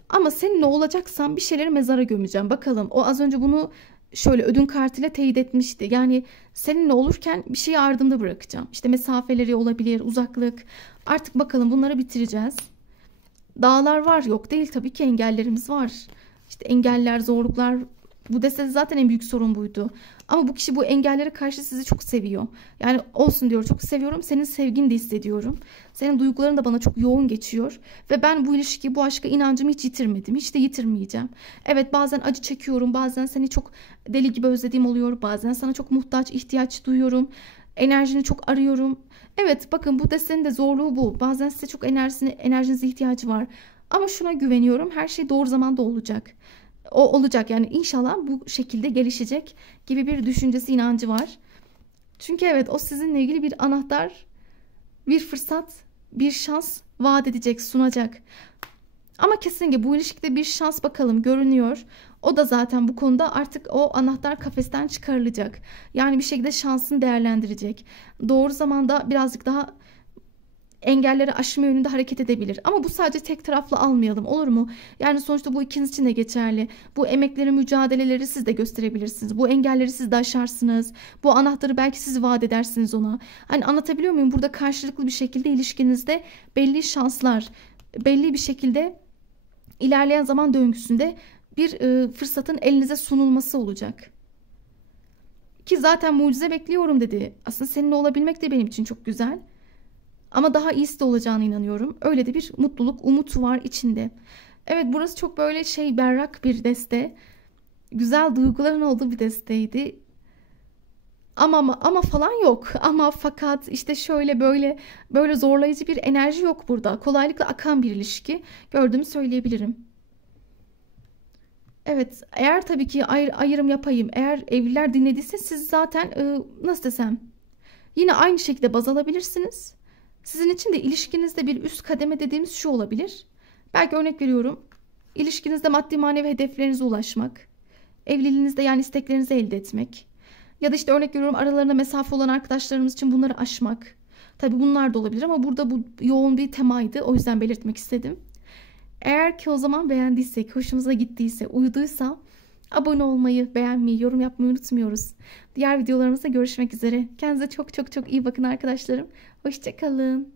Ama seninle olacaksam bir şeyleri mezara gömeceğim. Bakalım, o az önce bunu şöyle ödün kartıyla teyit etmişti. Yani seninle olurken bir şeyi ardımda bırakacağım. İşte mesafeleri olabilir, uzaklık. Artık bakalım, bunları bitireceğiz. Dağlar var, yok değil, tabii ki engellerimiz var. İşte engeller, zorluklar, bu destede zaten en büyük sorun buydu. Ama bu kişi bu engellere karşı sizi çok seviyor. Yani olsun diyor, çok seviyorum, senin sevgini de hissediyorum. Senin duyguların da bana çok yoğun geçiyor. Ve ben bu ilişkiyi, bu aşka inancımı hiç yitirmedim. Hiç de yitirmeyeceğim. Evet, bazen acı çekiyorum, bazen seni çok deli gibi özlediğim oluyor. Bazen sana çok muhtaç, ihtiyaç duyuyorum. Enerjini çok arıyorum. Evet, bakın bu destenin de zorluğu bu. Bazen size çok enerjinize ihtiyacı var. Ama şuna güveniyorum, her şey doğru zamanda olacak. O olacak, yani inşallah bu şekilde gelişecek gibi bir düşüncesi, inancı var. Çünkü evet, o sizinle ilgili bir anahtar, bir fırsat, bir şans vaat edecek, sunacak. Ama kesinlikle bu ilişkide bir şans bakalım görünüyor. O da zaten bu konuda artık o anahtar kafesten çıkarılacak. Yani bir şekilde şansını değerlendirecek. Doğru zamanda birazcık daha engelleri aşma yönünde hareket edebilir. Ama bu sadece tek taraflı almayalım, olur mu? Yani sonuçta bu ikiniz için de geçerli. Bu emekleri, mücadeleleri siz de gösterebilirsiniz. Bu engelleri siz de aşarsınız. Bu anahtarı belki siz vaat edersiniz ona. Hani anlatabiliyor muyum? Burada karşılıklı bir şekilde ilişkinizde belli şanslar, belli bir şekilde ilerleyen zaman döngüsünde bir fırsatın elinize sunulması olacak. Ki zaten mucize bekliyorum dedi. Aslında seninle olabilmek de benim için çok güzel. Ama daha iyisi de olacağına inanıyorum. Öyle de bir mutluluk, umut var içinde. Evet, burası çok böyle berrak bir deste. Güzel duyguların olduğu bir desteydi. Ama falan yok. Ama fakat işte şöyle böyle zorlayıcı bir enerji yok burada. Kolaylıkla akan bir ilişki gördüğümü söyleyebilirim. Evet, eğer tabii ki ayrım yapayım. Eğer evliler dinlediyse siz zaten nasıl desem yine aynı şekilde baz alabilirsiniz. Sizin için de ilişkinizde bir üst kademe dediğimiz şu olabilir. Belki örnek veriyorum. İlişkinizde maddi manevi hedeflerinize ulaşmak. Evliliğinizde yani isteklerinizi elde etmek. Ya da işte örnek veriyorum aralarında mesafe olan arkadaşlarımız için bunları aşmak. Tabii bunlar da olabilir ama burada bu yoğun bir temaydı. O yüzden belirtmek istedim. Eğer ki o zaman beğendiysek, hoşumuza gittiyse, uyduysa abone olmayı, beğenmeyi, yorum yapmayı unutmuyoruz. Diğer videolarımızda görüşmek üzere. Kendinize çok çok çok iyi bakın arkadaşlarım. Hoşça kalın.